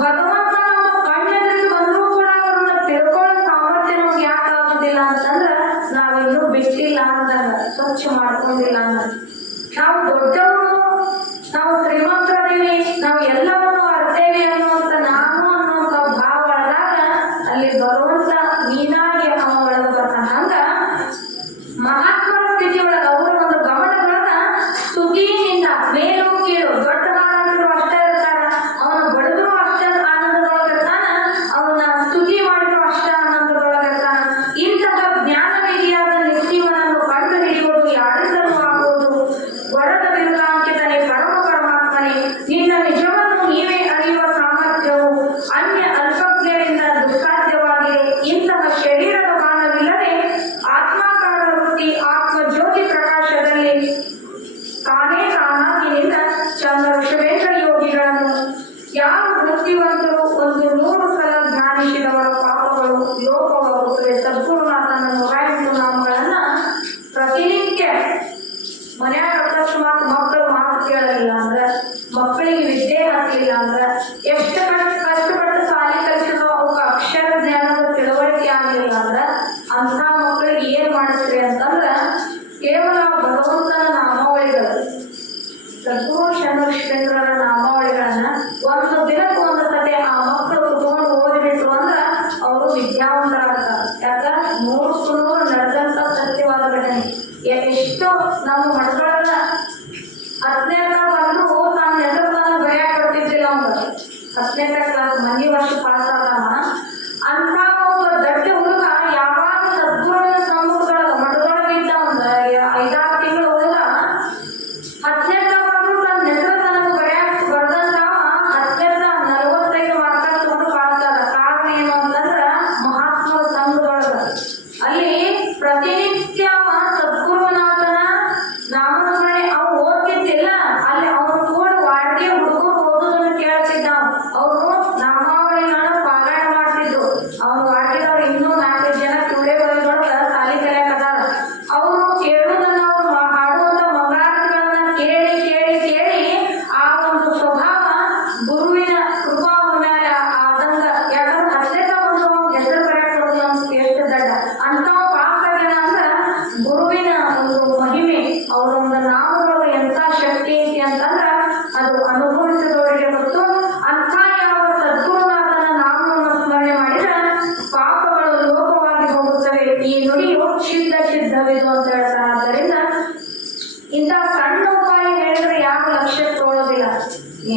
ಭಗವಂತ ನಮ್ಮ ಕಣ್ಣೆದುರಿಗೆ ಬಂದರೂ ಕೂಡ ಅವರನ್ನ ತಿಳ್ಕೊಳ್ಳೋ ಸಾಮರ್ಥ್ಯ ನಮ್ಗೆ ಯಾಕೆ ಆಗುದಿಲ್ಲ ಅಂತಂದ್ರ ನಾವಿನ್ನೂ ಬಿಟ್ಟಿಲ್ಲ ಅಂದಂಗ, ಸ್ವಚ್ಛ ಮಾಡ್ಕೊಂಡಿಲ್ಲ ಅಂದ. ನಾವು ದೊಡ್ಡವರು, ನಾವು ಶ್ರೀಮಂತರದೇವಿ, ನಾವು ಎಲ್ಲವನ್ನು ಅರ್ತೇವೆ ಅನ್ನುವಂತ ನಾನು ಅನ್ನುವಂತ ಭಾವ ಒಳಗಾಗ ಅಲ್ಲಿ ಭಗವಂತ ನೀನಾಗಿ ಅವ ಒಳಗ ಬರ್ತಾನ. ಹಂಗ ಮಹಾತ್ಮರ ಸ್ಥಿತಿ ಒಳಗ ಅವರ ಒಂದು ಗಮನದೊಳಗ ಸ್ತುತಿಯಿಂದ ಮೇಲು ಕೀಳು ದೊಡ್ಡದಾಗಿದ್ರು ಅಷ್ಟೇ ಇರ್ತಾರ, ಅವನ ಬಡದ್ರು ಅಷ್ಟೇ ಆನಂದದೊಳಗಿರ್ತಾನ, ಅವನ ಸ್ತುತಿ ಮಾಡಿದ್ರು ಅಷ್ಟೇ ಆನಂದದೊಳಗಿರ್ತಾನ. ಇಂತಹ ಜ್ಞಾನ ವಿಧಿಯಾದ ನಿತ್ಯವನನ್ನು ಕಂಡು ಹಿಡಿಯುವುದು ಯಾರಿಂದಲೂ ಆಗುವುದು. ವರದ ಬಿರುದಾಂಕಿತನೇ ಪರಮ ಪರಮಾತ್ಮನೇ, ನಿನ್ನ ನಿಜವನ್ನು ನೀವೇ ಅರಿಯುವ ಸಾಮರ್ಥ್ಯವು ಅನ್ಯ ಅಲ್ಪಜ್ಞರಿಂದ ದುಸ್ಸಾಧ್ಯವಾಗಿದೆ. ಇಂತಹ ಶರೀರದ ಬಾಣವಿಲ್ಲದೆ ಆತ್ಮಾಕಾರ ವೃತ್ತಿ ಆತ್ಮ ಜ್ಯೋತಿ ಪ್ರಕಾಶದಲ್ಲಿ ತಾನೇ ತಾನಾಗಿ ನಿಂತ ಚಂದ್ರ ಶಿವೇಂದ್ರ ಯೋಗಿಗಳನ್ನು ಯಾರು ವೃತ್ತಿವಂತರು ಒಂದು 100 ಸಲ ಧ್ಯಾನಿಸಿದವರ ಪಾಪಗಳು ಲೋಪವಾಗುತ್ತವೆ. ಸದ್ಗುರುನಾಥನ 108 ನಾಮಗಳನ್ನ ಪ್ರತಿನಿತ್ಯ ಮನ್ಯಾಗ ಅಕಸ್ಮಾತ್ ಮಕ್ಕಳು ಮಾತು ಕೇಳಲಿಲ್ಲ ಅಂದ್ರ, ಮಕ್ಕಳಿಗೆ ವಿದ್ಯೆ ಹಾಕಲಿಲ್ಲ ಅಂದ್ರ, ಎಷ್ಟು ಕಷ್ಟಪಟ್ಟು ಸಾಲಿ ಕಲಿಸಿದ್ರು ಅವಕ್ಕೆ ಅಕ್ಷರ ಜ್ಞಾನದ ತಿಳುವಳಿಕೆ ಆಗಲಿಲ್ಲ ಅಂದ್ರ ಅಂತ ಮಕ್ಕಳಿಗೆ ಏನ್ ಮಾಡಿಸ್ರಿ ಅಂತಂದ್ರ ಕೇವಲ ಭಗವಂತನ ನಾಮಾವಳಿಗಳು, ಸದ್ಗುರು ಶರಣರ ನಾಮಾವಳಿಗಳನ್ನ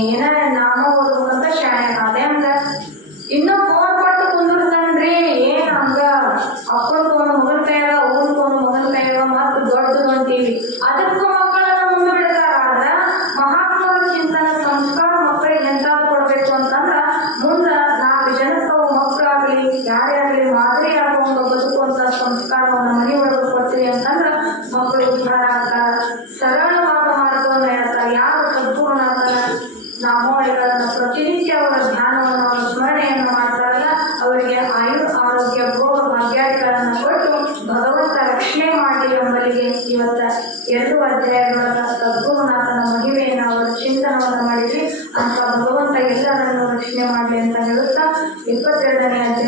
ಏನ ನಾಮ ಓದ್ಬೇಕಂತ ಶಾಣೆ ಅದೇ ಹಂಗ ಇನ್ನೂ ಫೋನ್ ಕೊಟ್ಟು ಕುಂದಿರ್ತಾನ್ರಿ. ಏನ್ ಹಂಗ ಅಪ್ಪನ ಫೋನ್ ಮಗನ ಕೈಯಾಗ, ಅವ್ನ ಫೋನ್ ಮಗನ ಕೈಯಾಗ, ಮತ್ತು ದೊಡ್ಡದು ಅಂತೀವಿ. ಅದಕ್ಕೂ ಮಕ್ಕಳನ್ನ ಮುಂದೆ ಬಿಡ್ತಾರ. ಆದ್ರ ಮಹಾತ್ಮರ ಚಿಂತನ ಸಂಸ್ಕಾರ ಮಕ್ಕಳಿಗೆ ಎಂತ ಕೊಡ್ಬೇಕು ಅಂತಂದ್ರ ಮುಂದ 4 ಜನಕ್ಕೆ ಅವು ಮಕ್ಕಳಾಗ್ಲಿ ಯಾರೇ ಆಗ್ಲಿ ಮಾದರಿ ಆಗುವಂಗ ಬದುಕುವಂತ ಸಂಸ್ಕಾರವನ್ನ ಮನೆ ಒಳಗೆ ಕೊಡ್ತೀವಿ ಅಂತಂದ್ರ ಮಕ್ಕಳು ಉದ್ಧಾರ ಆಗ್ತಾರ. ಸರಳವಾದ ಮಾರ್ಗವನ್ನು ಹೇಳ್ತಾರ. ಯಾರು ಸದ್ಗುರುನಾಥನ ನಾಮೋಳಿಗಳನ್ನ ಪ್ರತಿನಿತ್ಯ ಅವರ ಧ್ಯಾನವನ್ನು, ಅವರ ಸ್ಮರಣೆಯನ್ನು ಮಾಡ್ತಾರಲ್ಲ, ಅವರಿಗೆ ಆರೋಗ್ಯ ಭೋಗ ಭಾಗ್ಯಾದಿಗಳನ್ನ ಕೊಟ್ಟು ಭಗವಂತ ರಕ್ಷಣೆ ಮಾಡಿ ಎಂಬಲ್ಲಿಗೆ ಇವತ್ತ 2 ಅಧ್ಯಾಯಗಳ ಸದ್ಗುರುನಾಥನ ಮಹಿಮೆಯನ್ನು, ಅವರ ಚಿಂತನವನ್ನು ಮಾಡಿದ್ವಿ. ಅಂತ ಭಗವಂತ ಎಲ್ಲರನ್ನು ರಕ್ಷಣೆ ಮಾಡಲಿ ಅಂತ ಹೇಳುತ್ತಾ 22ನೇ ಅಧ್ಯಾಯ